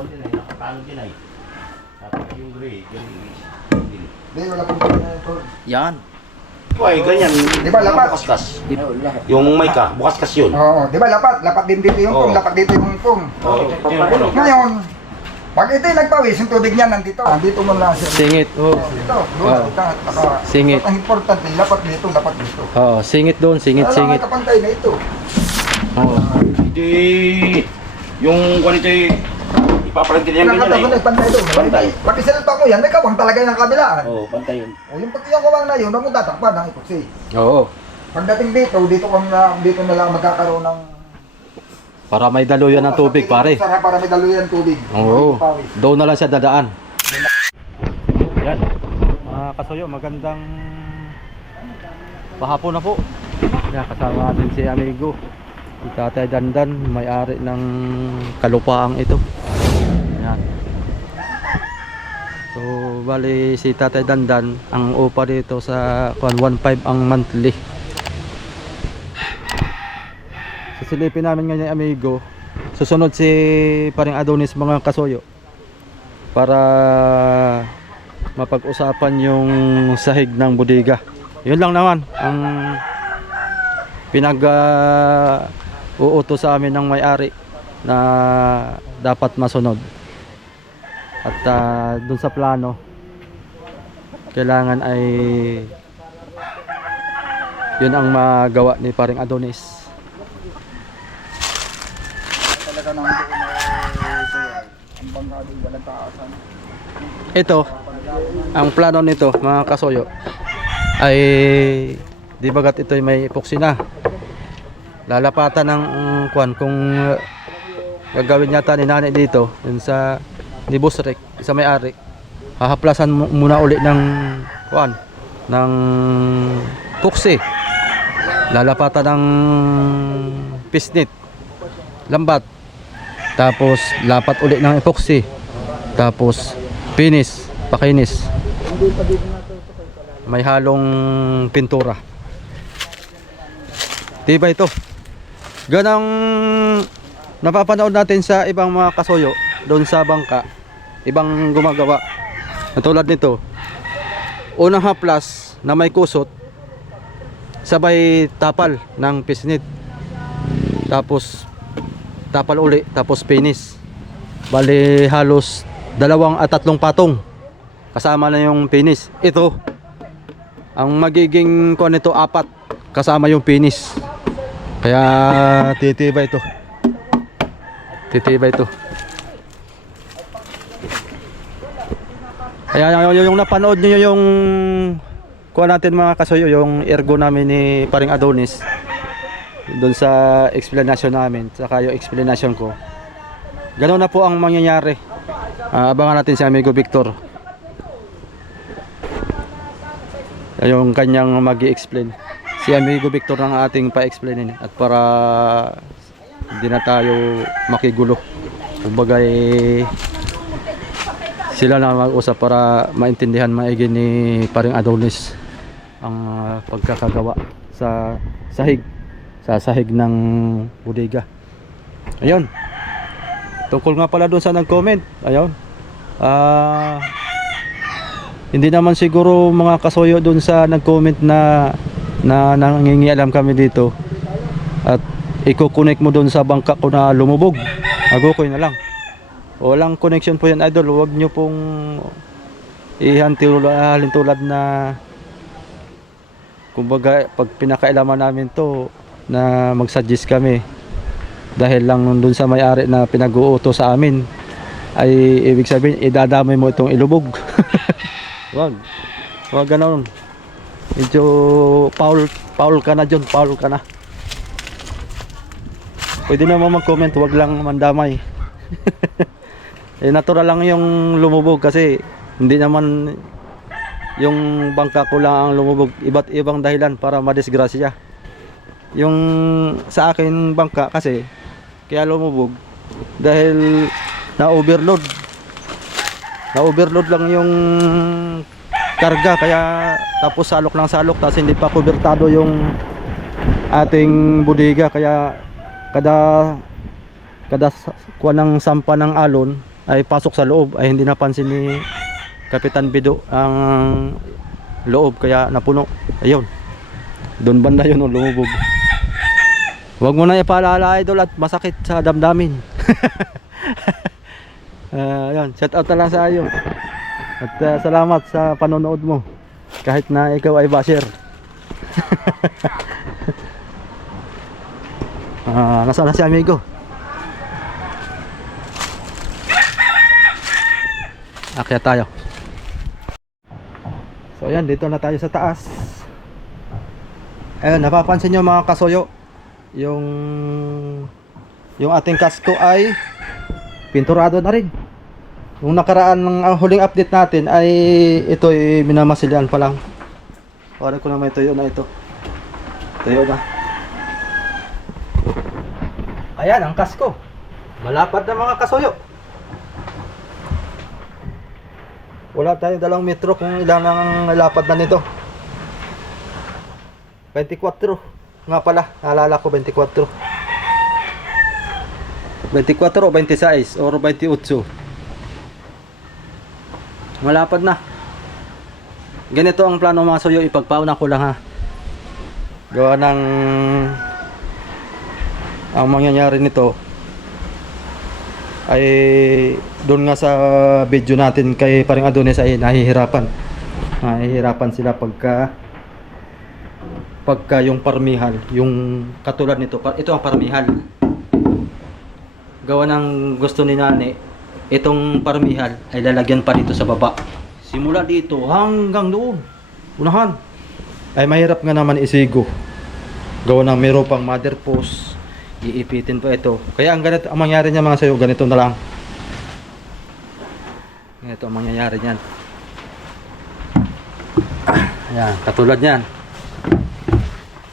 nakakon din ay, nakakano din ay. Tapos yung gray, Hindi, wala pong ganyan ito. yan. Ay, ganyan. Di ba, lapat? Bukas-kas. Yung mic ka, bukas-kas yun. Oo, di ba lapat? Lapat din dito yung pong, Oo. lapat dito yung pong. Oo. Ngayon, pag ito yung nagpawis, yung tubig niya nandito. Nandito mo lang siya. Singit. Dito, doon, Singit. Ang importante, lapat dito, lapat dito. Oo, singit doon, singit, Wala singit. kapantay na ito. Oo. Hindi, yung ganito ipapalantin yan ganyan Nakatago na ay. pantay doon. Pantay. Pag isalita mo yan, may kawang talaga yung kabilaan. Oo, pantay yun. O yung pag yung kawang na yun, huwag mo tatakpan ng epoxy. Oo. Pagdating dito na lang magkakaroon ng... Para may daluyan ng tubig, pare. Para may daluyan ng tubig. Oo. Pawis. Doon na lang siya dadaan. Yan. Mga kasuyo, magandang pahapon na po. Yan, kasama natin si amigo. Si Tatay Dandan, may-ari ng kalupaang ito. Yan. So, bali si Tatay Dandan, ang upa dito sa 1.5 ang monthly. Silipin namin ngayon amigo. Susunod si paring Adonis mga kasuyo para mapag-usapan yung sahig ng bodega. Yun lang naman ang uutos sa amin ng may-ari na dapat masunod. At dun sa plano kailangan ay yun ang magawa ni paring Adonis. Talaga nang doon ang bangka doon, walang taasan. Ito, ang plano nito mga kasuyo ay di bagat ito ay may epoxy na. Lalapatan ng kwan kung gagawin yata ni nanay dito yun sa ni Busrek, sa may-ari. Hahaplasan muna uli ng kwan ng epoxy. Lalapatan ng pisnit, lambat. Tapos lapat uli ng epoxy. Tapos finish, pakinis. May halong pintura. Diba ito? Ganang napapanood natin sa ibang mga kasuyo doon sa bangka, ibang gumagawa. Tulad nito. Unang haplas na may kusot, sabay tapal ng pisnit. Tapos tapal uli, tapos finish. Bali halos 2 at 3 patong kasama na yung finish. Ito ang magiging kuan nito 4 kasama yung finish. Kaya titibay ito. Titibay ito. Kaya yung napanood niyo yung kuan natin mga kasuyo, yung ergo namin ni paring Adonis doon sa explanation namin, saka yung explanation ko. Ganoon na po ang mangyayari. Abangan natin si amigo Victor. Yung kanyang mag-i-explain. Si amigo Victor ang ating pa-explainin at para hindi na tayo makigulo. Kumbaga sila na mag-usap para maintindihan maigi ni paring Adonis ang pagkakagawa sa sahig. Sa sahig ng bodega. Ayun. Tungkol nga pala doon sa nag-comment. Ayun. Hindi naman siguro mga kasuyo doon sa nag-comment na nangingialam kami dito. At i-connect mo doon sa bangka ko na lumubog. Agokoy na lang. Walang connection po yan, idol. Huwag nyo pong halin tulad na kumbaga pag pinakailaman namin to na mag-suggest kami dahil lang dun sa may-ari na pinag-uuto sa amin ay ibig sabihin idadamay mo itong ilubog. wag ganoon, medyo foul ka na dyan, foul ka na. Pwede naman mag-comment, wag lang mandamay. Natural lang yung lumubog kasi hindi naman yung bangka ko lang ang lumubog, iba't ibang dahilan para madisgrasya. Yung sa akin bangka kasi kaya lumubog dahil na-overload lang yung karga, kaya tapos salok ng salok, tapos hindi pa kubertado yung ating bodega, kaya kada kuha ng sampa ng alon ay pasok sa loob ay hindi napansin ni Kapitan Bido ang loob kaya napuno. Ayun. Doon banda yun lumubog. Huwag mo na ipaalala idol at masakit sa damdamin. Ayun, shout out na lang sa iyo. At salamat sa panonood mo. Kahit na ikaw ay basher. Nasaan na si amigo? Akyat tayo. So ayan, dito na tayo sa taas. Ayun, napapansin nyo mga kasoyo, yung ating kasko ay pinturado na rin. Nung nakaraan ng huling update natin ay ito ay minamasilyan pa lang. Pare ko na may tuyo na ito. Tuyo na. Ayan ang kasko. Malapad na mga kasoyo. Wala tayong 2 metro kung ilang ang lapad na nito. 24 nga pala, naalala ko 24. 24 o 26 or 28. Malapad na. Ganito ang plano mga soyo, ipagpauna ko lang ha. Gawa ng ang mangyayari nito ay doon nga sa video natin kay Paring Adonis ay nahihirapan sila pagka yung parmihal, yung katulad nito, ito ang parmihal. Gawa ng gusto ni Nani, itong parmihal ay lalagyan pa dito sa baba. Simula dito hanggang doon, unahan. Ay mahirap nga naman isigo. Gawa ng meron pang mother post, iipitin pa ito. Kaya ang ganito, ang mangyari niya mga sayo, ganito na lang. Ganito ang mangyayari niyan. Ayan, katulad niyan.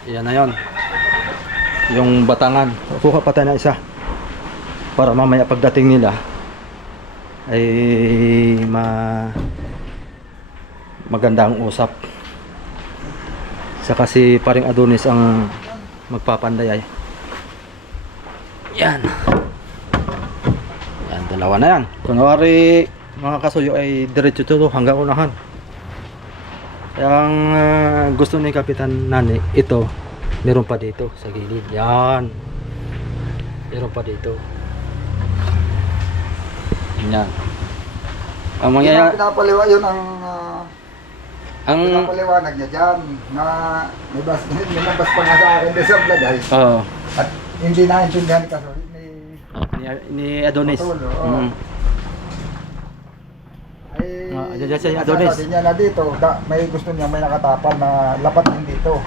Ayan na yun. Yung batangan. Kuha pa tayo na isa. Para mamaya pagdating nila ay maganda ang usap. Saka si Paring Adonis ang magpapanday ay. Yan. Yan, 2 na yan. Kunwari mga kasuyo ay diretso to hanggang unahan. Yang gusto ni Kapitan Nani, ito meron pa dito sa gilid. Yan. Meron pa dito. Yan. Ang mangyayari, Pinapaliwa yun ang ang pinapaliwanag niya dyan na may nabas pa nga sa akin din sa vlog ay. oh, At hindi naintindihan kasi ni Adonis. Ay, Diyan siya Adonis. sabi niya na dito, may gusto niya may nakatapan na lapat din dito.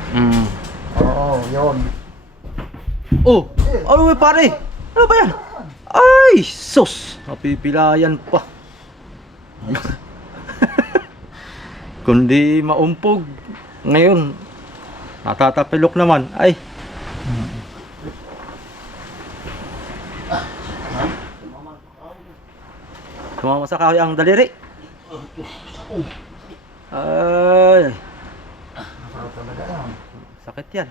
Oo, yun. Oh, ano ba pare? Ano ba yan? Ay, sus! Mapipilayan pa. Kundi maumpog. Ngayon, natatapilok naman. Ay. Tumama sa kahoy ang daliri. Ay. Talaga yan. Sakit yan.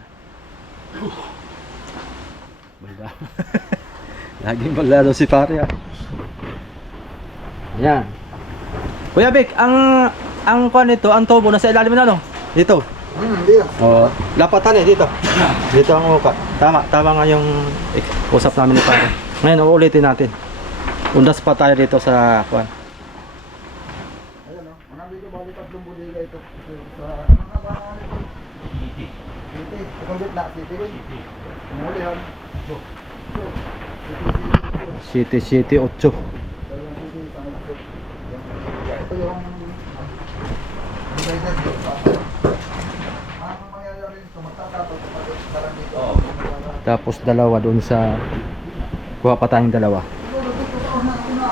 Bala. Laging maglalo si pare ah. Ayan. Kuya Vic, ang kuan nito, ang tubo nasa ilalim na no? Dito. Dito. Oh, lapatan dito. Dito ang uka. Tama nga yung usap namin ni pare. Ngayon uulitin natin. Undas pa tayo dito sa kuan. Ayun o, mga bigo bali 3 buliga ito. Sa City. Itong gitna, City. Umulihan. City 8. Ito yung ang mangyayari nito, magtatapos dito. Tapos 2 doon sa kuha pa tayong 2.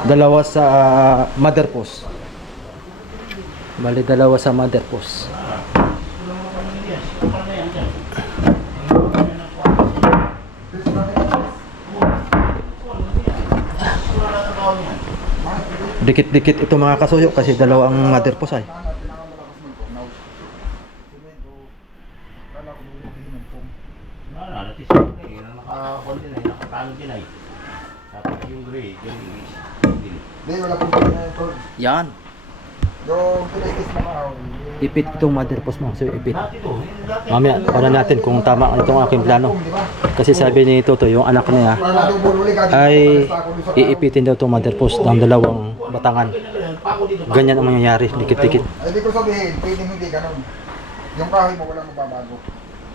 2 sa mother post. Bali 2 sa mother post. Dikit-dikit ito mga kasuyo kasi 2 ang mother post ay. Hindi, wala pong ganyan ito. Yan. Yung tinitis na kahoy. Ipit itong mother post mo. So, ipit. Mamaya, para natin kung tama itong aking plano. Kasi sabi ni Toto, yung anak niya ay iipitin daw itong mother post ng dalawang batangan. Ganyan ang mangyayari, dikit-dikit. Ay, di ko sabihin, pwedeng hindi ganun. Yung kahoy mo walang mababago.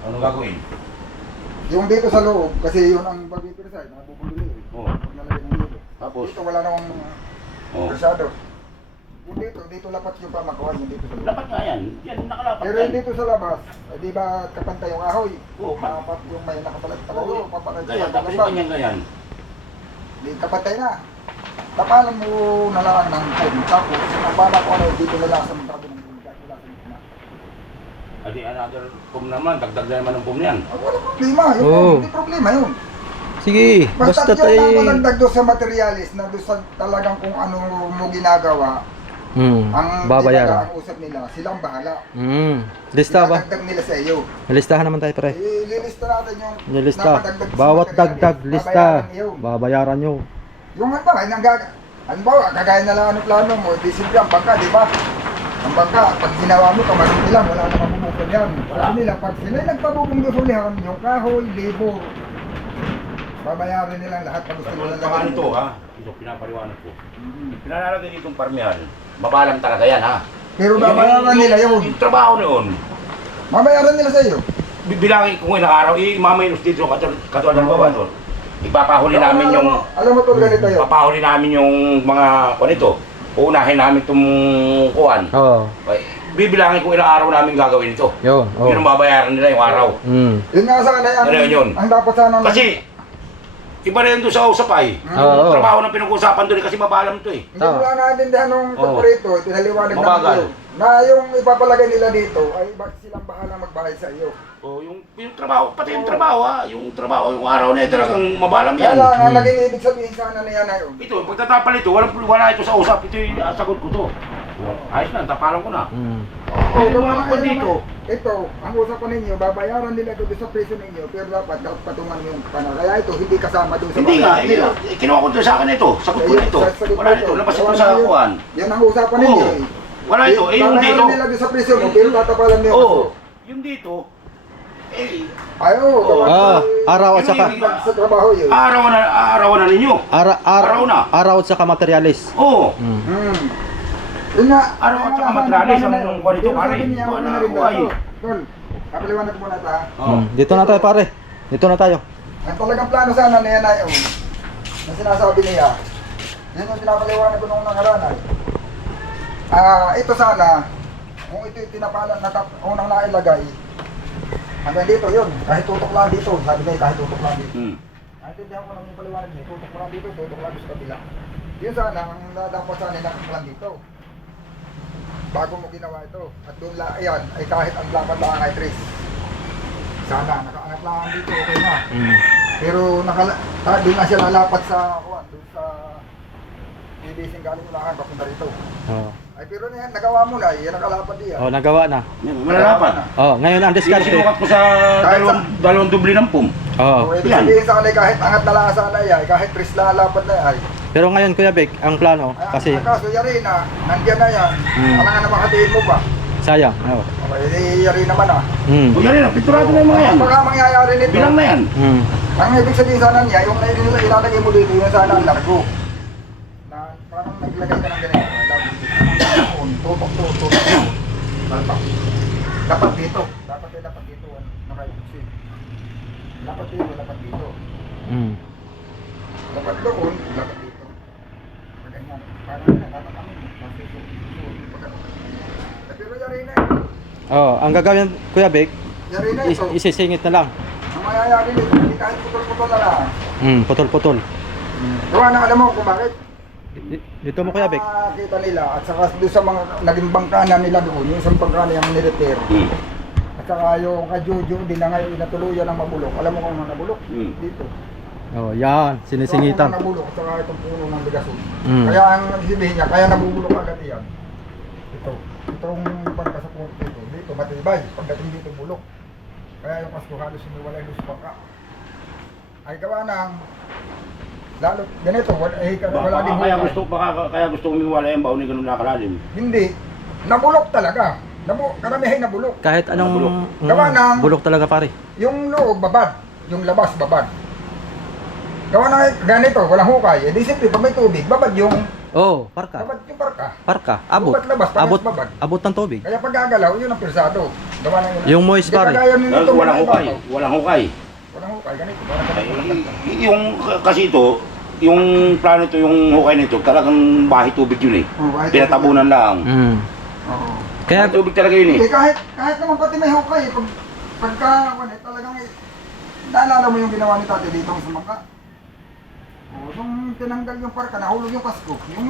Ano gagawin? Yung dito sa loob, kasi yun ang bagay side, nabubululi. Oo. Pag nalagay ng dito. Tapos? Dito wala namang Oo. persado. Yung dito lapat yung pamakuhan, yung dito sa loob. Dapat nga yan. Yan, nakalapat Pero yung dito sa labas, eh, di ba kapantay yung kahoy? Oo. Mapat yung may nakapalag palayo, papalag Ganyan, sa dapat labas. ganyan. Di kapantay na. Tapalan mo na lang ng foam, tapos ang bala ko ano, dito na lang sa mga tabi ng foam, kahit wala sa gitna. Adi, another pum naman. Dagdag na naman ng pum yan. Ah, wala problema, yun, Oo. hindi problema yun. Sige, Basta basta yun ang tayo. malagdag doon sa materialis na doon sa talagang kung ano mo ginagawa, ang Babayaran. ang usap nila, silang bahala. Lista ba? Idadagdag nila sa iyo. Listahan naman tayo, pre. Ililista natin yung Nilista. napadagdag sa Bawat materialis. dagdag lista. Babayaran yun. Babayaran nyo. Yung ano ba, halimbawa, kagaya na lang ano plano mo, di simple ang bangka, di ba? Ang bangka, pag ginawa mo, kamarin lang, wala namang bubukod yan. Sabi nila, pag sila nagpabukong gusulihan, yung kahoy, labor, babayaran nilang lahat pag gusto nila Baka lahat. nito ha. Ito, pinapaliwanag ko. Pinalalagay ditong parmihan. Mabalang talaga yan ha. Pero babayaran nila yun. Yung trabaho na yun. Babayaran nila sa iyo. Bibilangin kung ilang araw, mamay dito, katulad ng baba doon. Ipapahuli namin yung, Alam mo to, ganito yun. papahuli namin yung mga, nito. Uunahin namin itong kuhan. Oo. Bibilangin kung ilang araw namin gagawin ito. Yun. Yun ang babayaran nila yung araw. Yun nga sana Ano yun? ang dapat sana. Kasi, iba rin doon sa usapay. Oo. Trabaho na pinag-uusapan doon kasi mabalam ito eh. Hindi ko lang naintindihan nung Oo. korporito, pinaliwanag Mabagal. namin yun. Na yung ipapalagay nila dito ay silang bahala magbayad sa iyo. Oh, yung trabaho, pati yung trabaho ha, yung trabaho, yung araw na ito talagang mabalam Kaya yan. lang, ang naging ibig sabihin sana na yan na yun. Ito, pagtatapal ito, wala ito sa usap, ito yung sagot ko to. Ayos na, tapalan ko na. Oh, Mga kwan dito. Ito, ang usapan ninyo, babayaran nila doon sa presyo ninyo, pero dapat patungan mo yung panahon. Kaya ito, hindi kasama doon sa Hindi nga, babayaran nila. kinuha ko to sa akin ito, sagot ko na ito. Sagot Wala ko ito, labas ito sa kuhan. Yan ang usapan ninyo eh. Wala ito, yung dito. Babayaran nila doon sa presyo mo, pero tatapalan nyo. Oo, yung dito, Ayo, Araw at saka sa trabaho yun. araw na ninyo. Araw na. Araw at saka materialis. Oo. Yun nga, Araw at saka materialis ang kuha dito, pare. Wala na rin daw. Tol, kapaliwanag mo na ta. Dito na tayo, pare. Dito na tayo. Ang talagang plano sana na yan ay, na sinasabi niya, yun yung pinapaliwanag ko nung nakaraan. Ito sana, kung ito yung tinapalan na unang nailagay, hanggang dito yun, kahit tutok lang dito, sabi niya kahit tutok lang dito. Naintindihan ko naman yung paliwanag niya, tutok lang dito, tutok lang sa kabila. Yun sana, ang dapat sana nakak lang dito. Bago mo ginawa ito, at doon lang, ayan, ay kahit ang lapat lang ay Tris. Sana, nakaangat lang dito, okay na. Pero doon na siya lalapat sa, doon sa ibising galing ulangan, papunta rito. Ay pero na yan, nagawa mo na, yan nakalapat diyan. Nagawa na. Malalapan. Ngayon ang diskarte. Sinukat ko sa dalawang dubli ng pum. So, ibig sabihin sa kanila, kahit angat na lang sana yan, kahit Tris lalapat na yan. Pero ngayon, Kuya Bek, ang plano, kasi Ang kaso, yari na, nandiyan na yan, alangan na makatiin mo pa. sayang. Okay, yari naman O yan rin, pinturado na yung mga yan. Baka mangyayari nito. Bilang na yan. Ang ibig sabihin sana niya, yung ilalagay mo dito, yung sana ang largo. Na parang naglagay ka ng ganito. Tutok. Dapat dito. Dapat dito. Nakaibig. Dapat dito. Dapat doon, dapat dito. Ganyan. Parang dapat kami. Pero yari na yun. Ang gagawin, Kuya Bek, Yari na ito. isisingit na lang. Ang mayayari nito, hindi kahit putol-putol na lang. Putol-putol. Gawa na alam mo kung bakit? Dito mo, Kuya Bek. Kita nila at saka doon sa mga naging bangkana nila doon, yung isang bangkana yung nirepair. At saka yung kay Jojo din na ngayon natuluyan ng mabulok. Alam mo kung ano nabulok? Dito. Yan, sinisingitan. Ang nabulok at saka itong puno ng bigason. Mm. Kaya ang sabihin niya, kaya nabubulok agad yan. Itong pagkasaport dito, dito matibay. Pagdating dito bulok. Kaya yung kasko halos hindi wala yung bangka. Ay gawa ng Lalo, ganito, wala din Kaya hukay. kaya gusto umiwala yung baon ni ganun nakalalim. Hindi. Nabulok talaga. Karamihan nabulok. Kahit anong Bulok. Gawa ng- bulok talaga pare. Yung loob, babad. Yung labas, babad. Gawa na ganito, walang hukay. Eh di siyempre, pag may tubig, babad yung Parka. babad yung parka. Parka. Abot. Babad labas, parehas Abot. babad. Abot ng tubig. Kaya pag gagalaw, yun ang pirsado. Gawa na yun. Yung moist, Hindi pare. kagaya nito, Walang hukay. ibabaw. Walang hukay. Walang hukay, ganito. Parang ganito. Yung kasi ito, yung plano ito, yung hukay nito, talagang bahay tubig yun eh. Oh, bahay tubig. Pinatabunan lang. Oo. Kaya Bahay tubig talaga yun eh. Eh, kahit naman pati may hukay, pagka, talagang, naalala mo yung ginawa ni Tati dito sa Mangka? O, nung tinanggal yung parka, nahulog yung kasko, yung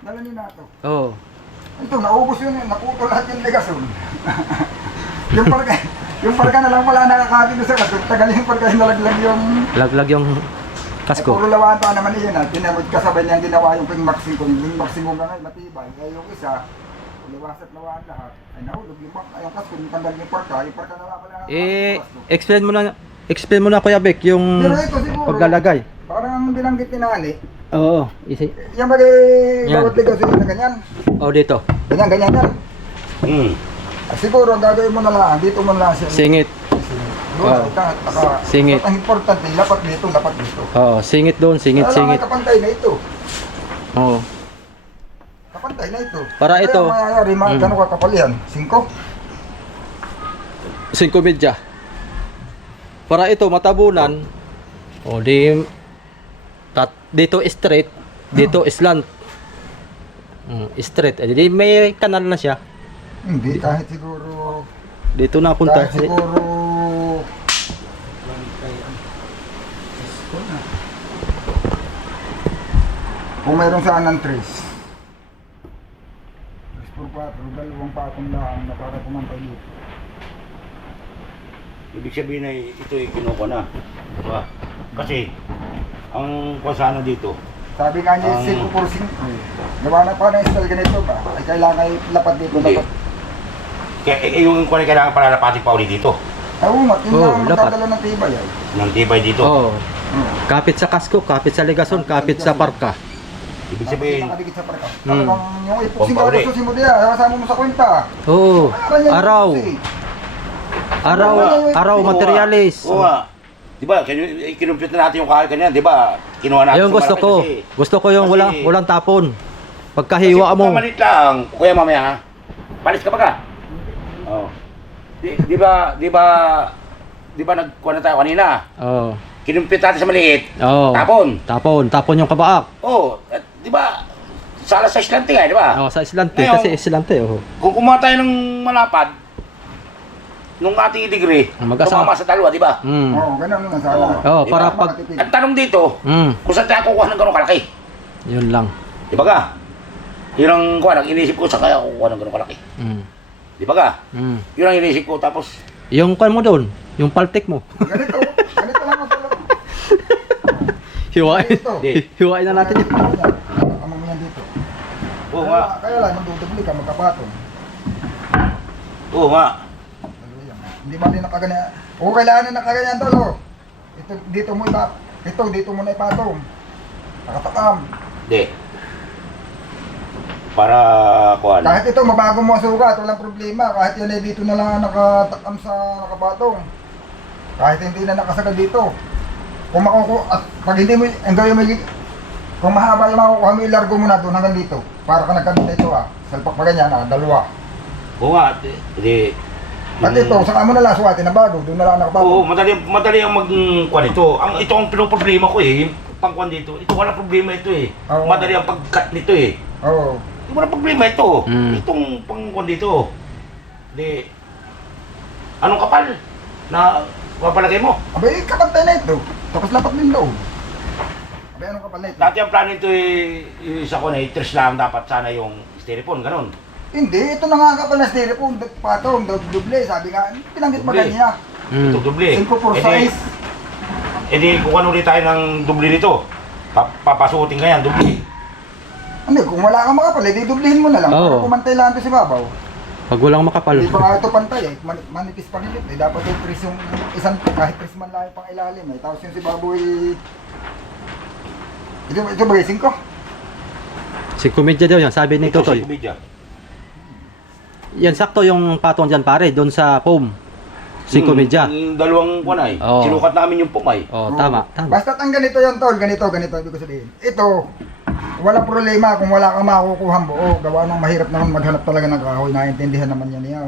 dala ni Nato. Ito, naubos yun, naputol lahat yung legasyon. yung parka na lang wala nakakati doon sa kasko, tagal yung parka yung nalaglag yung... laglag yung Eh, kasko. puro lawaan pa naman iyon, tinamod kasabay niyang ginawa yung ping-maxing ko, yung maxing ko ngayon, matibay. Kaya yung isa, liwas at lawaan lahat, ay nahulog yung kasko, yung tanggal yung parka na lang pala. Explain mo na Kuya Bek yung Pero ito siguro, paglalagay. parang binanggit ni Nani, Oo. yung bagay Yan. bawat ligasyon na ganyan, Dito. ganyan yan. Hmm. At siguro, ang gagawin mo na lang, dito mo na lang siya. Singit. Doon, Singit. Ang importante, lapat dito, lapat dito. Singit doon, Alam, singit. kapantay na ito. Oo. Kapantay na ito. Para ito. Kaya mayayari, gano'n kakapal yan? 5? 5 media. Para ito matabunan. Dito straight, dito slant. Straight. Di may kanal na siya. Hindi, kahit siguro... Dito na punta. Kahit siguro... Kung mayroong saan ng 3 por 4, dalawang patong lang na para pumantay dito. Ibig sabihin ay ito ay kinuha na. Diba? Kasi, ang kwasana dito, Sabi nga niya, Ang- 5 por 5. Gawa na pa ng style ganito ba? Ay kailangan ay lapat dito, Hindi. lapat. kaya yung kuwan kailangan palalapatin pa ulit dito. Oo, yun Oo, lang lapat. magdadala ng tibay ay. Ng tibay dito. Kapit sa kasko, kapit sa ligason, kapit sa parka. Ibig sabihin, Nakadikit sa parka. Hmm. Talagang yung ipuksing Pampauli. ka, susin mo diya, kasama mo sa kwenta. Bayaran yan yung Araw. ipuksing. Araw materialis. oo nga. Di ba, kinumpute na natin yung kahal kanina, di ba? Kinuha natin Ayun sa gusto malaki ko. kasi. Gusto ko yung Kasi- walang tapon. Pagkahiwa Kasi mo. pagka malit lang, kuya mamaya ha, palis ka pa ka? Oh. Di ba nagkuha na tayo kanina? Oo. Kinumpute natin sa maliit, Oo. tapon. Tapon yung kabaak. Oh, di ba? Sala sa islante nga, di ba? Sa islante Ngayon, kasi islante Kung kumuha tayo ng malapad, nung ating degree, Mag-asa. tumama sa dalawa, di ba? Oo, ganun naman sana. Oo, Di para ba? pag Ang tanong dito, kung saan tayo kukuha ng ganong kalaki? yun lang. Di ba ka? Yun ang kuha, ang inisip ko, saan kaya kukuha ng ganong kalaki? Di ba ka? Yun ang inisip ko, tapos, Yung kwan mo doon, yung paltek mo. Ganito lang ang tulog. Hiwain. Ito. Hiwain na natin yun. Amang mo yan dito. oo nga, Kaya lang, nung dudubli ka, magkapatong. oo nga. Hindi ba din nakaganyan? Oo, kailangan na nakaganyan tolo. Ito, dito mo na ipatong. Nakatakam. Hindi. Para, kuha Kahit ito, mabago mo ang sugat, walang problema. Kahit yan ay dito na lang nakatakam sa nakapatong. Kahit hindi na nakasagad dito. Kung at pag hindi mo, ang gawin mo, kung mahaba yung makukuha mo, ilargo mo na doon hanggang dito. Para ka nagkabit ito salpak pa ganyan dalawa. oo nga, hindi. At ito, saka mo na lang suwatin na bago, doon na lang nakapatong. Oo, madali ang mag-kuha nito. Ito ang pinoproblema ko eh, yung pangkuha dito. Ito wala problema ito eh. Oo. Madali ang pag-cut nito eh. Oo. Wala problema ito. Mm. Itong pangkuhan dito. Di, anong kapal na papalagay mo? Abay, kapantay na ito. Tapos lapat din loob. Abay, anong kapal na ito? Dati ang plano ito yung isa ko na, 3 lang dapat sana yung styrofoam, ganun. Hindi, ito na nga kapal na styrofoam, patong, doble, sabi nga, pinanggit Doble. maganda niya. Ito doble. 5 por Eh di- 6. Eh di, kukuha ulit tayo ng doble nito. Papasuotin ka yan, doble. Ano, kung wala kang makapal, di dublihin mo na lang. Oo. Para kumantay lang ito si Babaw. Pag walang makapal. Hindi pa nga ito pantay eh. Manipis pa rin eh. Dapat yung tris yung isang, kahit tris man lang yung pang ilalim eh. Tapos yung si Baboy, ito ba gising ko? Si komedya daw yan, sabi ni Ito, Totoy. si Kumidya. Yan sakto yung patong dyan pare, doon sa foam. Si komedya. Yung dalawang kunay. Oo. Sinukat namin yung pumay. Oh, tama, tama. Basta't ang ganito yan tol, ganito, ibig ko sabihin. Ito, wala problema kung wala kang makukuha ang buo. Gawa ng mahirap naman maghanap talaga ng kahoy. Naiintindihan naman yan niya.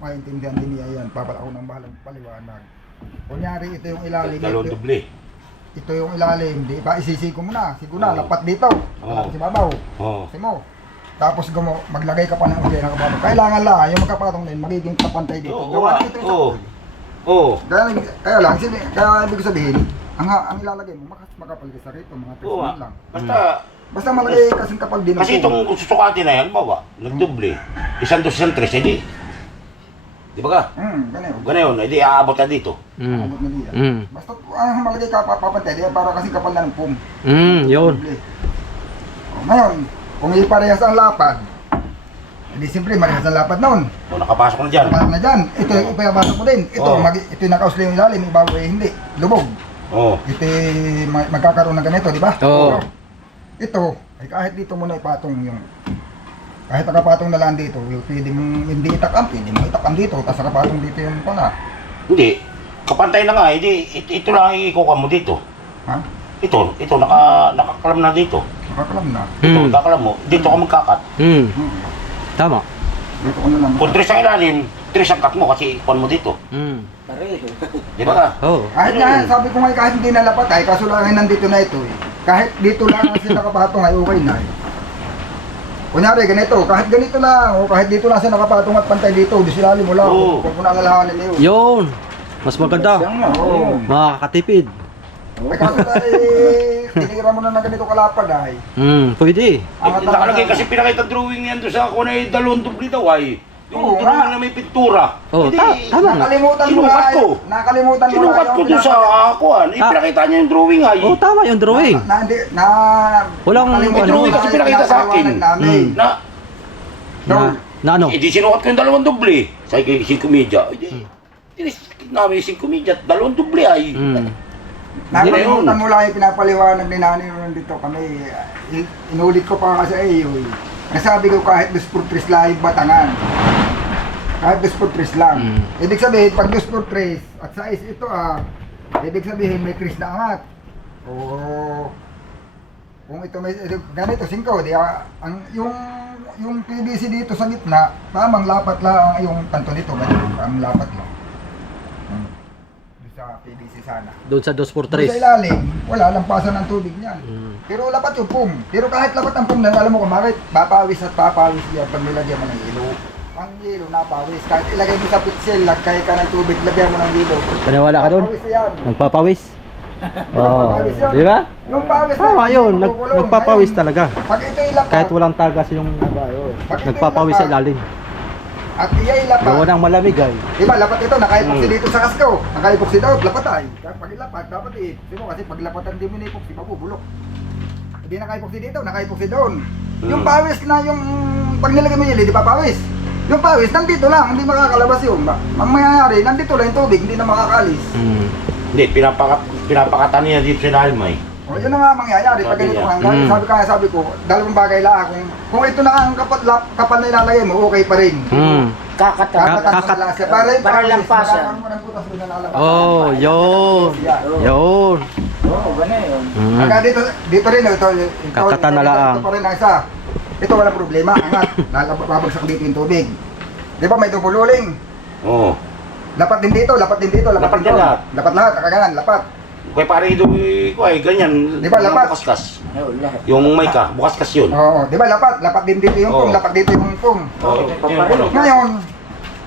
Maintindihan din niya yan. Papala ako ng bahalang paliwanag. Kunyari, ito yung ilalim. Dalawang doble. Ito yung ilalim. Di ba, isisi ko muna. Siguro, lapat dito. Oo. Si babaw. Oo. Kasi mo. Tapos maglagay ka pa ng ugay na kapatong. Kailangan lang, yung magkapatong din, magiging kapantay dito. Oo. Gawa ng ito yung Oo. sakto. Oo. Kaya lang, kaya ibig ko sabihin, ang ilalagay mo, makapal ka sa rito, mga 3 Oo. months lang. Basta, Basta malagay kasing kapal din. kasi itong susukatin na yan, bawa, nagdoble. Isang dos, isang tres, edi. Di ba ka? Ganun. Ganayon, edi aabot na dito. Abot na diyan. Mm. Basta malagay ka papantay, diyan para kasing kapal na ng pum. Yun. Ngayon, kung iparehas ang lapad, hindi siyempre marehas ang lapad noon. O, nakapasok na dyan. Kapal na dyan. Ito yung ipayabasok mo din. Ito, Oo. ito yung nakausli yung ilalim, ibabaw eh, hindi. Lubog. Oo. Ito magkakaroon ng ganito, di ba? Oo. Ito, ay kahit dito muna ipatong yung kahit nakapatong na lang dito, yung pwede mong hindi itakam, pwede mong itakam dito, tapos nakapatong dito yung panga. Hindi. Kapantay na nga, edi ito lang ang ikukuha mo dito. Ha? Ito, nakakalam na dito. Nakakalam na. Ito, Mm. nakakalam mo. Dito ka magkakat. Mm. Hmm. Tama. Dito ko na lang. Kung tres ang ilalim, tres ang cut mo kasi ikuan mo dito. Mm. Di ba ka? Oh. Kahit nga, sabi ko nga kahit hindi nalapat ay, kaso lang ay nandito na ito eh. Kahit dito lang ang siya nakapatong ay okay na eh. Kunyari, ganito, kahit ganito lang, o kahit dito lang siya nakapatong at pantay dito, di silalim mo lang, Oo. huwag mo na alalahanin yun. Yun. Mas maganda. Oo. Makakatipid. Ay kaso tayo, tinira mo na ng ganito kalapad ay. Pwede. Nakalagay kasi pinakita drawing yan doon sa ako na dalawang dubli daw ay. Oo, Yung drawing na may pintura. Oo, Hindi, tama nga. Nakalimutan mo Sinukat na, ko. nakalimutan mo Sinukat ko doon sa akuan. Ipinakita niya yung drawing ay. Oh, tama yung drawing. nakalimutan Walang may mo drawing na kasi pinakita sa akin. pinapaliwanag namin. Na, Na ano? hindi sinukat ko yung dalawang dubli. Sa si komedya. Hindi, namin si komedya, dalawang dubli ay. Nakalimutan mo lang yung pinapaliwanag ni nanay nung nandito kami. Inulit ko pa kasi ay yun. Nasabi ko kahit 2x3 lang yung batangan. Kahit 2x3 lang. Ibig sabihin, pag 2x3 at size ito ibig sabihin may 3 na angat. Oo. Kung ito may ganito 5, di ang yung PVC dito sa gitna, tamang lapat lang yung kanto nito, ganito, tamang lapat lang. Sa PVC sana. Doon sa Doon 2x3. sa ilalim, wala lampasan ng tubig niyan. Pero lapat yung pum. Pero kahit lapat ang pum na, alam mo kung bakit? Papawis at papawis yan pag nilagyan mo ng yelo. Ang yelo napawis. Kahit ilagay mo sa pixel, lagkay ka ng tubig, lagyan mo ng yelo. Paniwala ka doon? Papawis yan. Nagpapawis? Oo. Di ba? Yung pawis Tama na, yun. hindi kukulong. Nagpapawis Ngayon, talaga. Pag ito ilapat, Kahit walang tagas yung pag ito nagpapawis sa ilapat, ilalim. at iya ilapat, Gawa ng malamig ay. diba, lapat ito, naka-epoxy dito sa kasko. Naka-epoxy daw, lapat ay. Pag ilapat, dapat Sino kasi pag lapatan di mo na-epoxy, mabubulok. Hindi naka-epoxy dito, naka-epoxy doon. Yung pawis na yung, pag nilagay mo yun, di ba pawis? Yung pawis, nandito lang, hindi makakalabas yun. Ang mangyayari, nandito lang yung tubig, hindi na makakalis. Hindi, pinapakatan niya dito sa ilalim ay. O, yun na nga mangyayari, pag ganito niya. hanggang, sabi ko, dalawang bagay lang. Kung ito na ang kapal na ilalagay mo, okay pa rin. Kakata. Kakatan lang siya. Para yung Para pawis, lampasan. magkakaroon mo ng butas doon na lalabas. Oh, yun. Yun. Oo, ganun yun. Hanggang dito rin, ito, Kakatan na lang. Ito pa rin ang isa. Ito walang problema, angat. Babagsak dito yung tubig. Di ba may tumululing? Oo. Lapat din dito, lapat din dito, Lapat din yan doon. lahat. Lapat lahat, kakagangan, lapat. Kaya pare ito ko ay ganyan. Di ba, lapat? Bukas-kas. Oo, lahat. Yung may ka, bukas-kas yun. Oo, di ba lapat? Lapat din dito yung pum, Oo. lapat dito yung pum. Oo, yun, ano. Ngayon,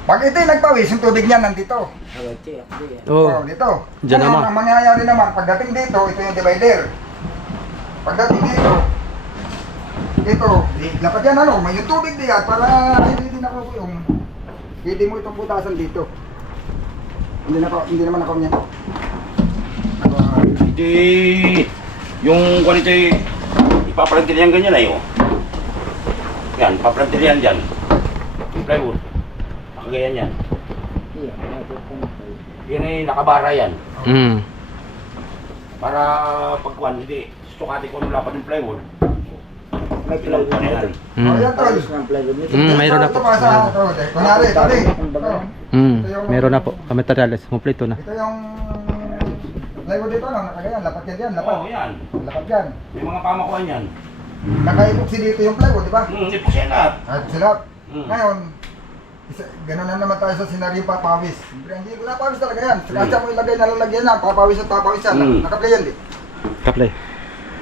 pag ito yung nagpawis, yung tubig niya nandito. Oh. Oo, dito. Diyan Ngayon, naman. ang mangyayari naman, pagdating dito, ito yung divider. Pagdating dito, lapat yan ano, may yung tubig diyan para hindi din ako yung hindi mo itong butasan dito. Hindi naman ako niya. Hindi, yung ganito ipapalantil yan ganyan ay oh. Yan, papalantil yan dyan. Yung plywood. Kagayan yan. Iya, napupuntay. Yan ay nakabara yan. Mm. Para pagkuhan, hindi. Sukatin ko nung lapat ng plywood. May plywood Ano na yan? ito. Mm. Ayan, tol. Ayos ng plywood nito. Mayroon na po. Ito pa sa ito. Kunyari, tali. Meron na po. Materials. Kompleto na. Ito yung plywood dito, no? Nakagayan, lapat yan, lapat. Oo, yan. Lapat yan. May mga pamakuan yan. Naka-epoxy dito yung plywood, di ba? Hindi po siya lahat. At sila, Mm. ngayon, gano'n na naman tayo sa scenario papawis. Siyempre, hindi ko napawis talaga yan. Sa mo ilagay na lalagyan yan, papawis at papawis yan. Mm. Nakaplay yan, di? Kaplay.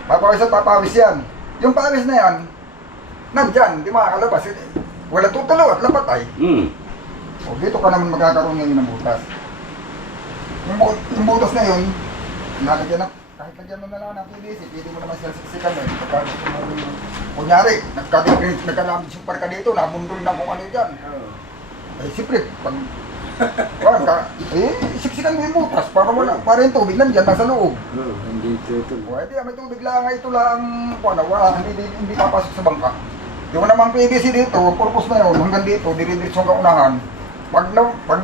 Papawis at papawis yan. Yung pawis na yan, nandyan, di makakalabas. Wala tutulo at lapat ay. O dito ka naman magkakaroon ngayon ng butas. Yung butas na yun, nalagyan na, kahit lagyan mo na lang ng PVC, pwede mo naman sila siksikan eh. Kapag kunyari, nagkalamit yung parka dito, nabundol na kung ano dyan. Eh, siyempre, pag siksikan mo yung butas para wala, para yung tubig nandyan, nasa loob. Hindi ito. O, edi, may tubig lang, ito lang, wala, hindi papasok sa bangka. Yung namang PVC dito, purpose na yun, hanggang dito, diridiretso ang kaunahan. Pag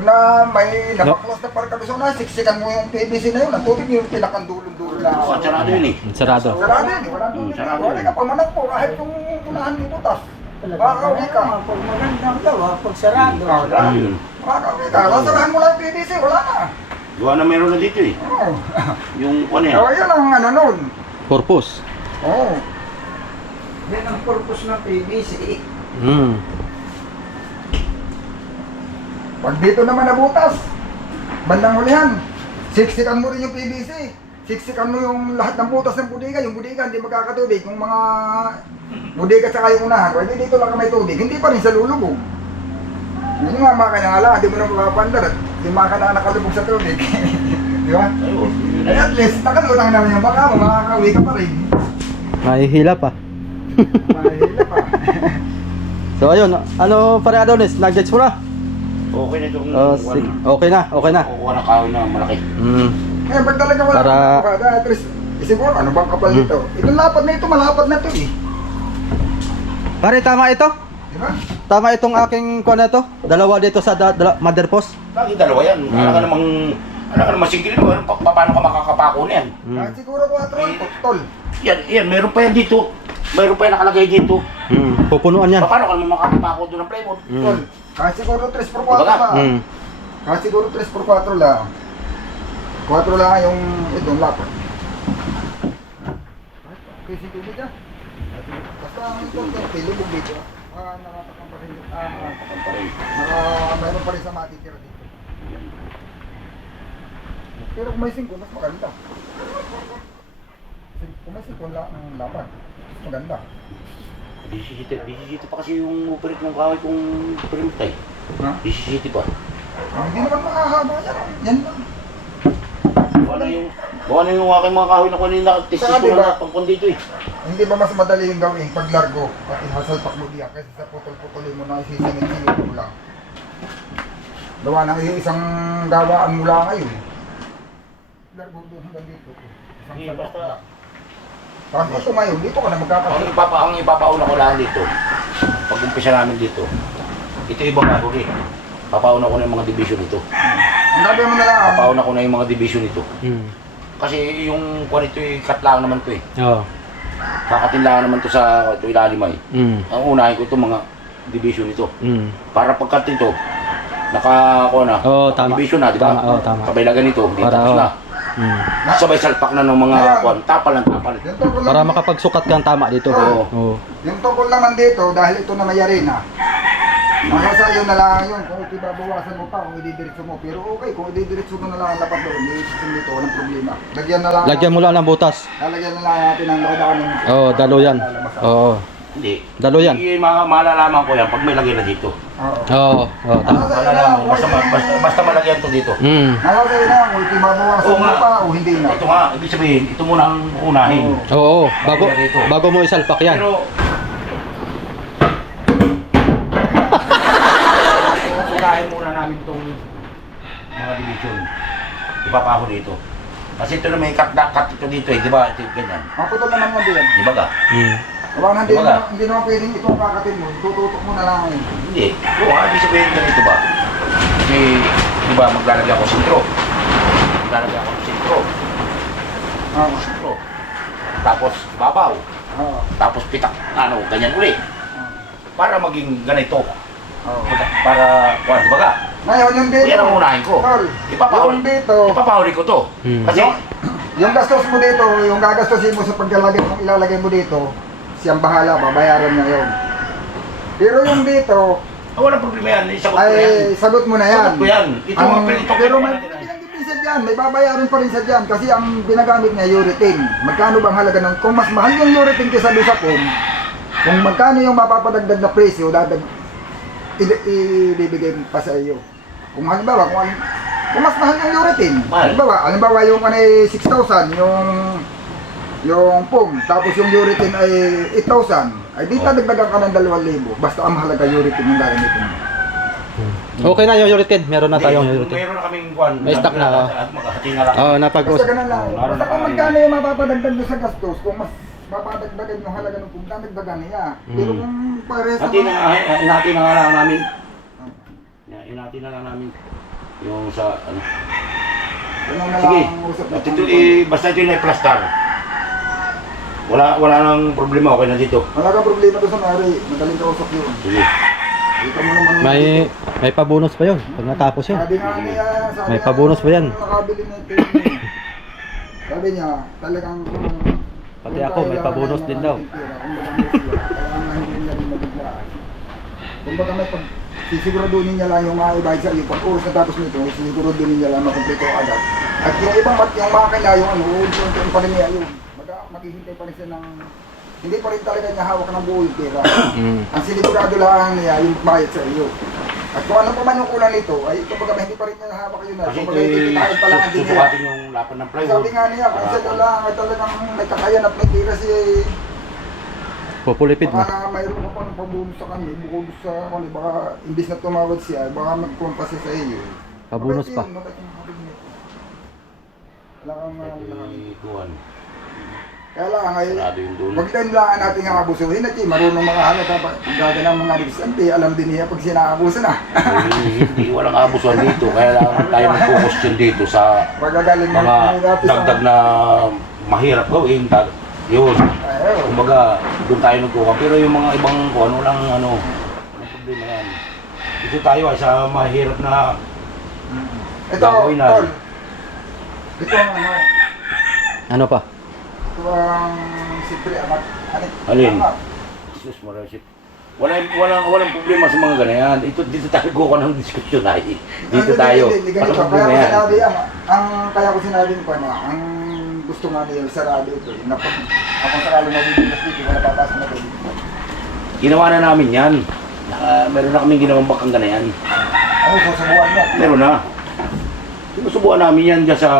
na may napaklas na parka doon na, siksikan mo yung PVC na yun, ang tubig yung pinakandulong-dulo na. Oo, sarado yun eh. Sarado. Sarado yun, wala tubig. Sarado Wala yun. ka pamanak po, kahit yung unahan mo butas. Makakauwi ka. Pag magandang gawa, pag sarado. Makakauwi ka. Lasarahan mo lang yung PVC, wala na. Gawa na meron na dito eh. Oo. Yung ano yan. Kaya yun ang ano nun. Purpose. Oo. Yan ang purpose ng PVC. Mm. Pag dito naman nabutas, bandang hulihan, siksikan mo rin yung PVC. Siksikan mo yung lahat ng butas ng budiga. Yung budiga hindi magkakatubig. Yung mga budiga tsaka yung unahan, pwede dito lang may tubig. Hindi pa rin sa lulubog. Yun nga makanyala, hindi mo na makapandar at hindi makakala nakalubog sa tubig. Di ba? Ayun. Eh at least, nakalutang naman yung baka mo, makakauwi ka pa rin. Mahihila pa. Mahila pa. So ayun, ano pare Adonis, nag-gets mo na? Okay na itong Okay na, okay na. kukuha ng kahoy na malaki. Mm. Eh, pag talaga wala Para- at least, siguro, ano bang kapal nito? Itong lapad na ito, malapad na ito eh. Pare, tama ito? Di ba? Tama itong aking kuha na ito? Dalawa dito sa mother post? Lagi dalawa yan. Alam ka namang single mo. Paano ka makakapako niyan? Kahit siguro 4 tol. Yan, meron pa yan dito. Meron pa yan nakalagay dito. Mm. Pupunuan yan. Paano ka naman makakapako doon ng plywood? Tol. Mm. Kahit siguro 3x4 Diba ka? lang. Mm. Kahit siguro 3x4 lang. 4 lang yung itong lapad. Okay, sige dito. Basta ang importante, lubog dito. Nakatakam pa rin. Mayroon pa rin sa matitira dito. Pero kung may singko, mas maganda. Kung may singko lang ang lapad, mas maganda. Disisiti pa kasi yung operate ng kahoy kung perimitay. Ha? Disisiti pa. Hindi naman makahaba yan. Yan lang. Bawa na yung aking mga kahoy na kanina. Testis Saka ko diba? na pagkon dito eh. Hindi ba mas madali yung gawin pag largo at ihasalpak mo diyan kaysa sa putol-putulin mo na isisimit-simit mo lang. Gawa ng isang gawaan mula ngayon. Largo doon hanggang dito. Isang Hindi, salpak basta- lang. Tapos ito ngayon, dito ka na Ang magkakasin. ipapauna ko lang dito. Pag umpisa namin dito. Ito ibang ako rin. Papauna ko na yung mga division nito. Ang gagawin mo na lang. Papauna ko na yung mga division nito. Mm. Kasi yung kwan ito cut lang naman to eh. Oo. Kakatin lang naman to sa ito ilalim ay. Mm. Ang unahin ko ito mga division nito. Mm. Para pagkat ito, naka Oo, tama. division na, di ba? Tama, oo, tama. Kabilagan nito, hindi Para, tapos oo. na. Mm. Sabay salpak na ng mga kwan, tapal ng tapal. Yung tungkol Para naman, makapagsukat kang tama dito. Oo. Oo. yung tungkol naman dito, dahil ito na mayari na. Nasa sa iyo na lang yun, kung ito babawasan mo pa, kung ididiretso mo. Pero okay, kung ididiretso mo na lang ang lapat doon, iisipin dito, walang problema. Lagyan na lang. Lagyan mo lang ng butas. Lalagyan na lang natin ang rodakan ng... Oo, dalo yan. Oo. Hindi. Dalo yan. Hindi, malalaman ko yan pag may lagay na dito. Oo. Oo. Oo, tama. Nasa sa iyo na, Malalaman ko, kung basta malagyan to dito. Mm. nasa sa iyo na, kung ito babawasan Oo mo nga. pa o hindi na. Ito nga, ibig sabihin, ito muna ang unahin. Oo. Oo, bago mo isalpak yan. Pero, unahin muna namin itong mga division. Ipapaho dito. Kasi ito na may cut ito dito eh, di ba? Ito ganyan. Ang putol naman yan din. Di ba ka? Mm. Diba, hindi, Diba? hindi naman pwedeng itong kakatin mo, tututok mo na lang ngayon. Hindi. Oo, ibig sabihin ganito ba? Kasi, di ba, maglalagay ako sentro. Maglalagay ako ng sentro. Oo. Sentro. Tapos, babaw. Oo. Tapos, pitak, ano, ganyan uli. Para maging ganito. Oo. Para, di ba ka? Ngayon, yung dito. Yan ang unahin ko. Tol, Ipapahuli. yung dito. Ipapahuli ko to. Kasi, Yung gastos mo dito, yung gagastusin mo sa paglalagay mo, ilalagay mo dito, siyang bahala, babayaran niya yun. Pero yung dito, walang problema yan. Isagot ko yan. ay sagot mo na yan. Sagot ko yan. Ito, Pero may pinag-ibig dyan, may babayaran pa rin sa dyan kasi ang ginagamit niya urethane. Magkano bang halaga ng, kung mas mahal yung urethane kaysa doon sa pum, kung magkano yung mapapadagdag na presyo, ibibigay pa sa iyo. Kung halimbawa, kung mas mahal yung urethane, Mahal. halimbawa yung ano ay 6,000, yung pum, tapos yung urethane ay 8,000, ay di dagdagan ka ng 2,000, basta ang mahalaga urethane yung gagamitin mo. Okay na yung urethane. Meron na tayong urethane. Meron na kaming buwan. May stock na, oh. Maghahati na lang. Oo, Basta napag-usap. ganun lang. Oo, Basta kung naroon magkano yung mapapadagdag mo sa gastos, kung mas mapadagdagan yung halaga ng pum, dagdagan niya. Pero kung pares Inati na nga lang namin. Inati na lang namin. Yung sa, ano. Ganun na Sige. lang ang usap na Basta ito yung plastar. Wala nang problema. Okay na dito. Wala kang problema doon sa Mari, madaling kausap yun. Sige. Dito mo naman. May pabonus pa yun. Pag natapos yun. Sabi nga niya, May pabonus ba yan? Nakabili na ito yun. Sabi niya, talagang Pati ako, may pabonus din daw. Kumbaga may pag sisiguraduhin niya lang yung mga ibayad sa iyo. Pag oras na tapos nito, sisiguraduhin niya lang makumpleto agad. At yung ibang yung makina, yung ano, yung pa rin niya yun. Maghihintay pa rin siya ng... Hindi pa rin talaga niya hawak ng buo yung pera. Ang sinigurado lang niya yung bayad sa iyo. At kung ano pa man yung kulang nito, ay kumbaga hindi pa rin niya hawak yun. Kasi Kumbaga ititikain pa lang ang dinila. susukatin yung lapan ng plywood. Sabi nga niya, kung siya lang ay talagang nagkakayan at may tira si... Pupulipid mo. Baka mayroon ka pa ng pabunus sa kanya, bukod sa kanya, baka imbis na tumawad siya, baka magkumpa siya sa iyo. Pabonus pa. Wala kang Kuhan. kaya lang ay, Sarado yung dulo. wag din lang natin ang abusuhin at marunong mga halat kapag gaganang mga negosyante, alam din niya pag sinaabuso na. Hindi walang abusuan dito. Kaya lang tayo mag-question dito sa Magagaling mga dagdag na mahirap gawin. Yun. Ayaw. Kumbaga, doon tayo nagkuha. Pero yung mga ibang kung ano lang, ano problema yan. Dito tayo ay sa mahirap na Ito, gagawin na. tol. Ito ang ano, Ano pa? ito ang siyempre anak. Alin? Jesus Marasip. Walang problema sa mga ganyan. Dito tayo kuha ng diskusyon ay. Dito tayo. Hindi, Walang ganito. problema Kaya ko yan. sinabi, kaya ko sinabi ko na, ang gusto nga nila sarado ito, na pag akong sarado mabibigas dito, wala papasok na dito. Ginawa na namin yan. Meron na kaming ginawang bakang ganayan. Ano, susubukan mo? Meron na. Sinusubukan namin yan dyan sa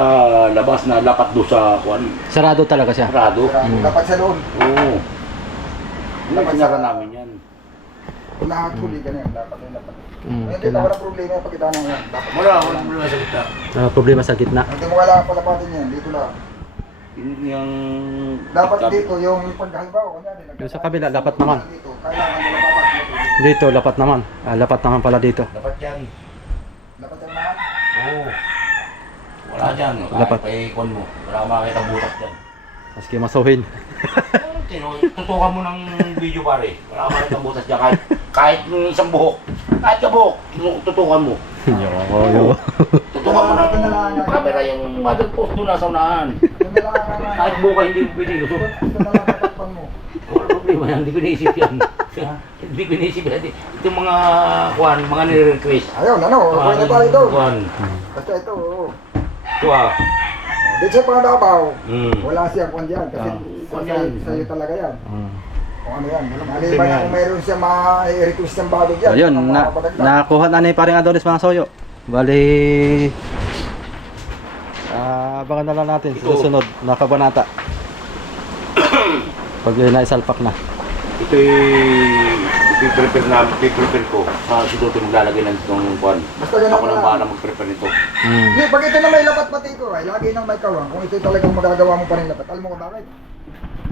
labas na lapat doon sa kuwan. Sarado talaga siya. Sarado. Dapat sa loob. Oo. Pinara namin yan. Lahat huli ka na yan, dapat yung dapat. Hindi na kailangan. wala problema yung pagkita ng yan. Dapat. Walang problema sa kita. Problema sa gitna. Hindi mo kailangan palapatin yan, dito lang. Yung... Dapat dito, yung paghalimbawa, kunyari, Yung sa kabila, dapat naman. Dito, kailangan mo lapapat mo dito. Dito, lapat naman. Lapat naman pala dito. Dapat yan. Dapat yan naman. Oo. Wala dyan. Dapat. Kahit pa-ikon mo. Wala kang makita butas dyan. Maski masuhin. Tutukan mo ng video pare. Wala kang makita butas dyan. Kahit isang buhok. Kahit ka buhok. Tutukan mo. Yo. Tutukan mo ng camera yung mother post doon nasa unahan. Yung nalaman Kahit buka hindi mo pinilusot. ito na lang tatakpan mo. Wala problema yan. Hindi ko naisip yan. Hindi ko naisip yan. Itong mga kuhan, mga nire-request. Ayun, ano, okay na tayo doon. Kuhan. Basta ito, oo. Ito ah. Dito sa Pandabaw, Hmm. wala siyang kwan dyan. Kasi kwan yan. sa'yo talaga yan. Kung ano yan. Maliban na kung mayroon siya ma-request ng bago dyan. Ayun, mga mapadagdag. nakuha na ni paring Adonis mga soyo. Bali, abangan na lang natin sa Ito. susunod na kabanata. Pag yun na isalpak na. Ito-prepare ko. Sa susunod ko maglalagay ng itong kuhan. Basta ganun Ako na nang lang. bahala mag-prepare nito. Hindi, pag ito na may lapat pati ko, ay lagi nang may kawang. Kung ito talagang magagawa mo pa rin lapat. Alam mo kung bakit?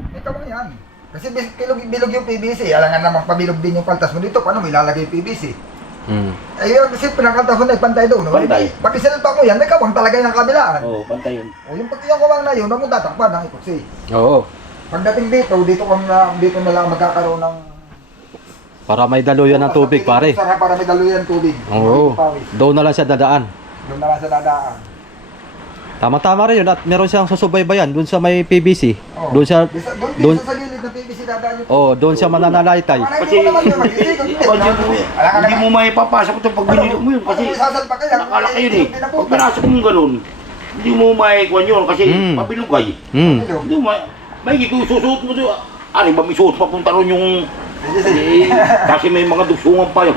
May kawang yan. Kasi bilog yung PVC. Alangan namang pabilog din yung paltas mo dito. Paano may lalagay yung PVC? Ay, yung kasi pinakatason na pantay doon. No? Pantay. Pag isinalpa mo yan, may kawang talaga yung kabilaan. Oo, pantay yun. O yung pag yung kawang na yun, huwag mo tatakpan ng epoxy. Oo. Pagdating dito na lang magkakaroon ng... Para may daluyan ng tubig, pare. Para may daluyan ng tubig. Oo. Pawis. Doon na lang siya dadaan. Doon na lang sa dadaan. Tama-tama rin yun at meron siyang susubaybayan doon sa may PVC. Oh. Doon siya Doon sa gilid ng PVC dadaan yung... Oh, doon siya mananalaytay. Kasi hindi mo may papasok ito pag binili mo yun kasi nakalaki yun eh. Pag pinasok mo ganun, hindi mo may kwan yun kasi mabilugay. Hindi mo may susuot mo doon. Ari ba may suot papunta ron yung... kasi may mga dugsungan pa yun.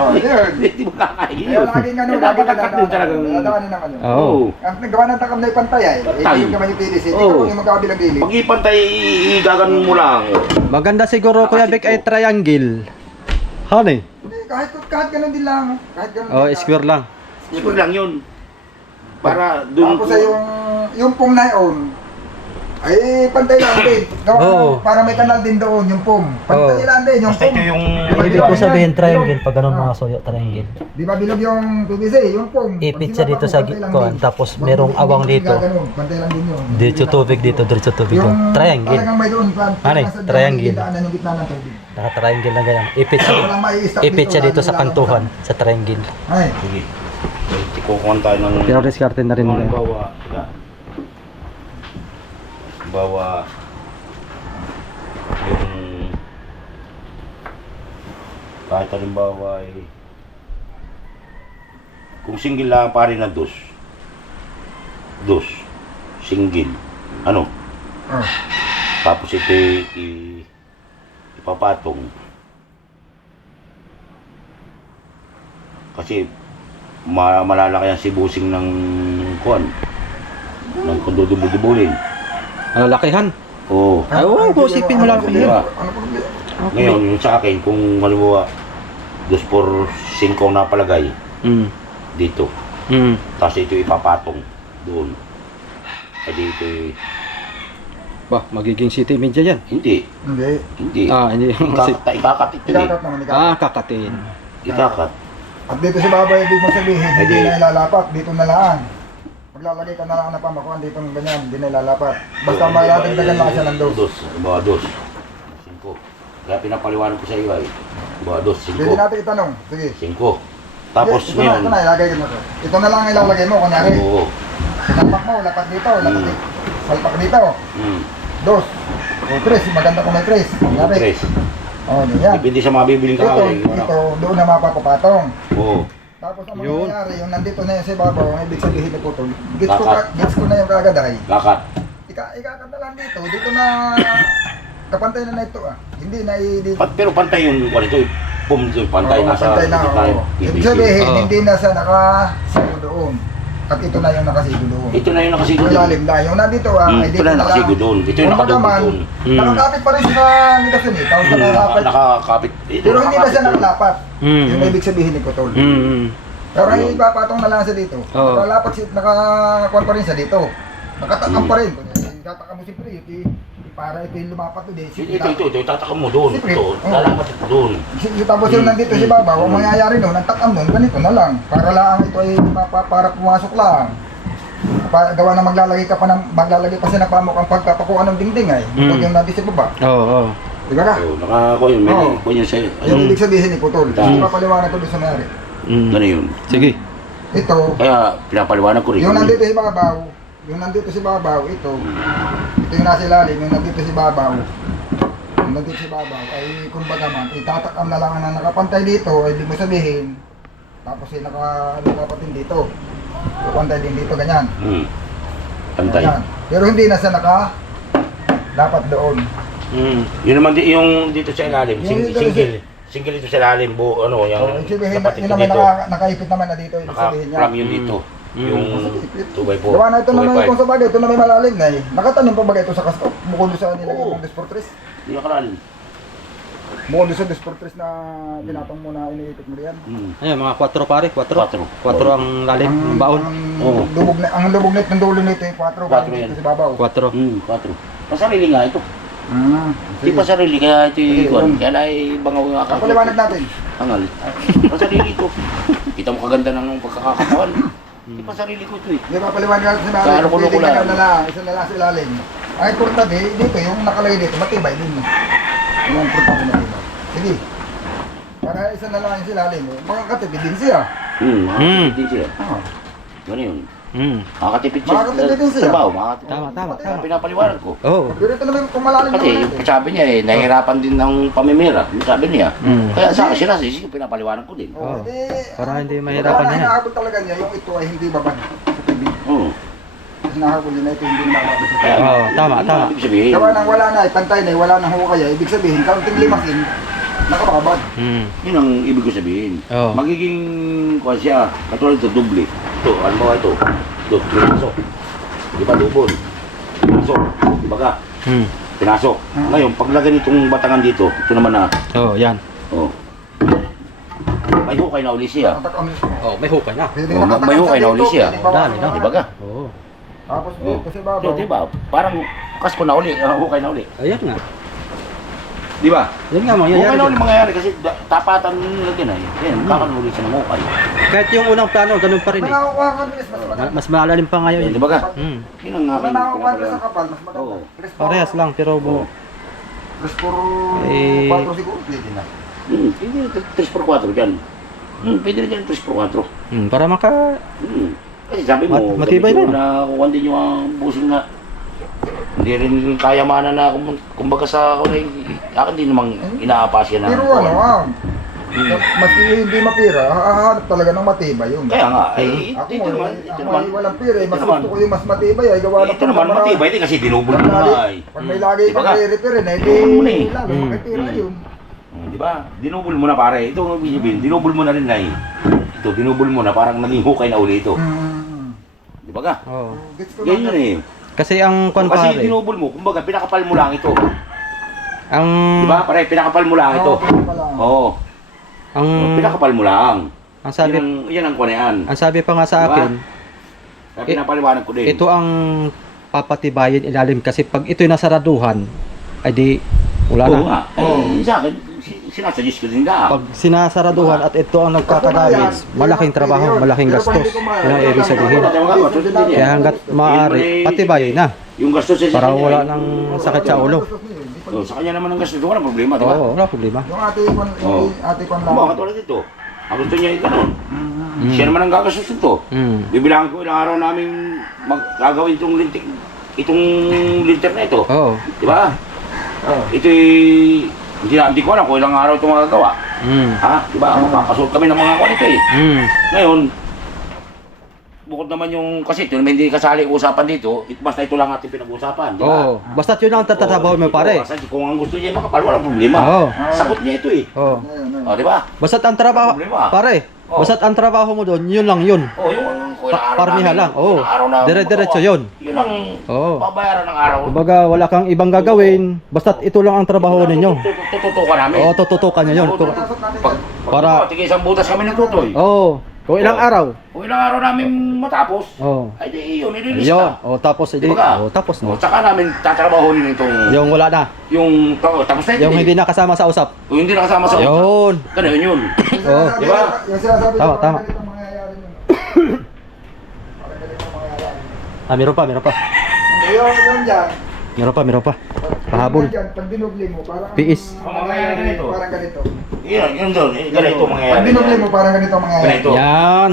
Oh, yun. Hindi mo kakain Kaya yun. laging ano, Lagi takat din talagang... dadaanin naman yun. Oo. Ang nagawa ng takam na yung pantay ay, Pantay. yung naman yung PVC, Oo. ikaw yung magkabilang gilid. Pag ipantay, igagan mo lang. Maganda siguro Kuya Vic ay triangle. Honey. Hindi, kahit ganun din lang. Kahit ganun Oh, din lang. square lang. Siguro lang yun. Para doon... Tapos ay yung pong na yun, ay pantay lang din. Gawa Oo. para may kanal din doon, yung pong. Pantay Oo. lang din, yung Basta pong. ito yung... Ibig ko sabihin triangle pag ganun mga soyo, triangle. Di ba bilog yung PVC, yung pong. Ipit Pag siya dito sa sinapa mo, pantay lang gitkuan, din. tapos Wag merong mo- awang hindi mo dito. gaganon, pantay lang din yun. Diretso tubig dito, diretso tubig Yung doon. Triangle. talagang may doon, Ano eh, triangle. Daanan yung gitna ng tubig. Naka-triangle lang ganyan. Ipit siya, Walang mai-stop ipit siya dito sa lagi lang kantuhan, sa triangle. Ay, Sige. Kukuhan tayo ng... Pero diskarte na rin nila. Bawa yung kahit halimbawa ay kung single lang pare na dos single ano oh. tapos ito ipapatong kasi malalaki ang sibusing ng kuan ng kundudubulin. Lalakihan. Oo. Ay, oo, busipin mo lang Di ba? Ano problema? Ngayon, yung sa akin, kung halimbawa 2x5 ang napalagay dito, tapos ito ipapatong doon. Ay dito Bah, magiging city media yan. hindi. Hindi. Hindi. Hindi. Ikakat ito eh. Ikakat naman, ikakat. Kakatin. Ikakat. At dito sa babay, ibig mo sabihin, hindi Hindi. na ilalapat, dito na lang. Maglalagay ka na lang na pamakuan dito ng ganyan, hindi na ilalapat. Basta malatagdagan lang siya ng dos. Bawa dos. 5. Kaya pinapaliwanag ko sa iyo ay, bawa dos, Pwede natin itanong, sige. 5. Tapos ito ngayon, na, ilagay mo to. Ito na lang ilalagay mo, kunyari. oo. Sinalpak mo, lapat dito, lapat dito. Salpak dito, dos. O tres, maganda kung may tres. Kunyari. 3. O, ganyan. Depende sa mabibiling Ito, kahoy. ito, doon na mapapapatong. Oo. Tapos ang Yun. mangyayari, yung nandito na yun sa ibabaw, ang ibig sabihin ni Putol, Kakat. gets ko na yung kagad ay, Kakat. ikakat na lang dito na kapantay na ito ah. Hindi na dito. Pero pantay yung kwan ito. Dito, pantay nasa Pantay na, gitna oo. yung Ibig PVC. sabihin, Oo. hindi na siya nakasigo doon. At ito na yung nakasigo doon. Ito na yung nakasigo Yung doon. lalim na. Yung nandito ah, ay Ito dito na na lang. nakasigo doon. Ito yung Kung nakadugtong naman, doon. nakakapit pa rin siya sa ligasyon eh. Tapos nakakapit. Nakakapit. Ito, Pero hindi na siya nakakapit doon. nakalapat. Yung ibig sabihin ni Putol. Pero ay ipapatong na lang siya dito. Oo. Nakalapat siya, nakakuan pa rin siya dito. Nakatakam pa rin. Nakatakam mo siyempre, para ito yung lumapat to din. Ito, tatakam mo doon. Siyempre, Ito, oo. lalapat ito doon. Tapos yung nandito si Baba, ang mangyayari nun, ang takam nun, ganito na lang. Para lang ito ay para pumasok lang. Gawa na maglalagay pa siya ng pamuk ang pagkapakuha ng dingding ay. Huwag yung nandito si Baba. Oo. Diba ka? So, nakakuha yun. May Oo. kuha yun sa'yo. Yung ibig sabihin ni Putol. Tama. Hindi papaliwanag ko doon sa mayari. Ano yun? Sige. Ito, Kaya pinapaliwanag ko rin. yung nandito si Babaw, ito yung nasa ilalim, yung nandito si Babaw, ay kumbaga man, itatakam na lang na nakapantay dito, ay ibig mo sabihin, tapos ay nakapatin dito, nakapantay din dito, ganyan. Pantay. Ganyan. Pero hindi na siya dapat doon. Yun naman yung dito sa ilalim. Yung dito Single ito sa ilalim. So, Yung ibig sabihin, dapat yun ito naman dito. nakaipit naman na dito, ibig sabihin niya. Naka-pram yun dito. Yung 2x4. Gawa na ito naman 2x5. kung sa bagay, ito na may malalim na eh. Nakatanim pa bagay ito sa kasto, bukod doon sa nilagay Oo. ng Desportres. Hindi ka kalalim. Bukod doon sa Desportres na pinatong mo na iniipit mo riyan. Ayan, mga 4 pare, 4. 4. 4 ang lalim, ang baon. Oo. Ang lubog net ng dulo nito yung 4 4 galing yan. dito sa babaw. 4. 4. Masarili nga ito. Hindi pa sarili, kaya ito Sige, yung yun. kaya na bangaw yung akal. Papaliwanag natin. Angal. Pa sarili ito. Kita mo kaganda ng pagkakakatawan. Hindi pa sarili ko ito eh. Hindi papaliwanag natin sa Sa ilalim. ano ko Pwede lang. ka na lang, isa na lang sa ilalim. Ang importante, dito, yung nakalagay dito, matibay din. Yung importante matibay. Sige. Para isa na lang yung sa ilalim. Makakatipid din siya. Makakatipid din siya. Ah. Gano'n yun. Makakatipid siya. Makakatipid din siya. Trabaho, makakatipid. Tama. Kaya pinapaliwanag ko. Oo. Pero ito naman kung malalim Kasi naman yung natin. sabi niya nahihirapan din ng pamimira. Yung sabi niya. Mm. Kaya sa akin sinasisi ko, pinapaliwanag ko din. Oo. Hindi, Para hindi mahirapan niya. niya. Hinahabol talaga niya, yung ito ay hindi babad sa tubig. Oo. Hinahabol niya na ito hindi nababad sa tubig. Oo, tama. Ibig sabihin. Gawa nang wala na, pantay na, wala nang hukay. Ibig sabihin, kaunting limasin, nakababad. Yun ang ibig ko sabihin. Oo. Magiging kuha siya, katulad ito, doble. Ito, ano mo ito? Ito, pinasok. Di ba, double? Pinasok. Di ba ka? Pinasok. Ngayon, paglagay nitong batangan dito, ito naman na, Oo, yan. oh. May hukay na uli siya. Oh, may hukay na. Pwede Oo, nakatakas may hukay na dito, uli siya. pwede bawasan Dami na. ng Di ba ka? Oo. Tapos Oh. dito sa babaw. Ito, di ba? Parang kasko na uli, hukay na uli. Ayan nga. Di ba? Yan nga Hukay mangyayari. na uli dyan. mangyayari kasi tapatan nila din ay. Yan, kakanuli siya ng hukay. Kahit yung unang plano, ganun pa rin eh. Manakuha ka bilis, mas maganda. Mas malalim pa ngayon. Di ba ka? Yun ang aking Manakuha ka sa pinapaliwanag. kapal, mas maganda. Oo. Tres por- Parehas lang, pero tres por Eh, 4 siguro, pwede na. Pwede rin 3x4 dyan. Pwede rin dyan 3x4. para maka... Kasi sabi mo, Matibay sabi ko na. na kukuha din yung busing na hindi rin kayamanan na kumbaga sa ako na akin din namang inaapasya na. Pero ano, maski hindi mapira, hahanap talaga ng matibay yun. Kaya nga, Ako ito naman, ay walang pira, ito mas naman. gusto ko yung mas matibay ay gawa ng Ito naman matibay din kasi dinubol mo na ay. Pag may lagi Di ba kang ka? i-repair eh, Dinubol mo na eh. lalo makipira yun. Di ba? Dinubol mo na pare. Ito ang ibig sabihin, dinubol mo na rin na Ito, dinubol mo na parang naging hukay na uli ito. Di ba ka? Oo. Gets ko Ganyan na. yun eh. Kasi ang kwan Kasi pare, dinubol mo, kumbaga pinakapal mo lang ito. ang... Di ba? Pare, pinakapal mo lang ito. Oo, kaya pala. Oo. Ang... Pinakapal mo lang. Ang sabi... Yan ang kunyaan. Ang sabi pa nga sa Diba? akin, Kaya pinapaliwanag ko din. ito ang papatibayin ilalim kasi pag ito'y nasaraduhan, ay di wala Oo na. nga. Sa akin, sinasuggest ko din ka. Pag sinasaraduhan at ito ang nagkakadamage, malaking trabaho, malaking gastos. Yun ang ibig sabihin. Kaya hanggat maaari, patibayin na. Yung gastos sa Para wala nang sakit sa ulo. Sa kanya naman ang gastos, wala problema, di ba? Oo, wala problema. Yung ate kon lang. Bakit wala dito? Ang gusto niya yung ganun. Siya naman ang gagastos nito. Bibilangan ko ilang araw namin gagawin itong linter na ito. Oo. Di ba? Ito'y hindi ko alam kung ilang araw ito magagawa. Ha? Di ba? Makakasuot kami ng mga kwan ito eh. Ngayon, bukod naman yung, kasi ito naman hindi kasali usapan dito, basta ito lang ating pinag-usapan, di ba? Oo. Basta't yun ang tatatrabaho mo pare. Kasi kung ang gusto niya makapal, walang problema. Oo. Sagot niya ito eh. Oo. O, di ba? Basta't ang trabaho, Problema. pare, basta't ang trabaho mo doon, yun lang yun. O, yung kung ilang araw Parmiha namin, lang, oo. ilang araw na Dire-diretso magawa, yun. Yun ang Oo. babayaran ng araw. Kumbaga wala kang ibang gagawin, basta't ito lang ang trabaho ninyo. Tututukan namin. Oo, tututukan nyo yun. Para- Tige isang butas kami ng tutoy. Oo. Kung ilang araw. Kung ilang araw namin matapos, Oo. ay di yun, ililista. Yun. O tapos Di hindi. ba ka? O tapos O, na. tsaka namin tatrabahonin itong, Yung wala na. tapos na ito. Yung hindi nakasama sa usap. Yung hindi nakasama sa utak. Yun. Ganun yun. Oo. Di Diba? Yung sinasabi Tama, ko, tama. parang ganitong mangyayari yun. Parang ganitong mangyayari. Meron pa, meron pa. Yung dyan, Meron pa. Pahabol. Dyan, pag dinubli mo, parang... Piis. Ang mangyayari ganito. Parang ganito. Yun doon. Ganito Pag mangyayari. dinubli mo, parang ganito ang mangyayari. Ganito. Yan.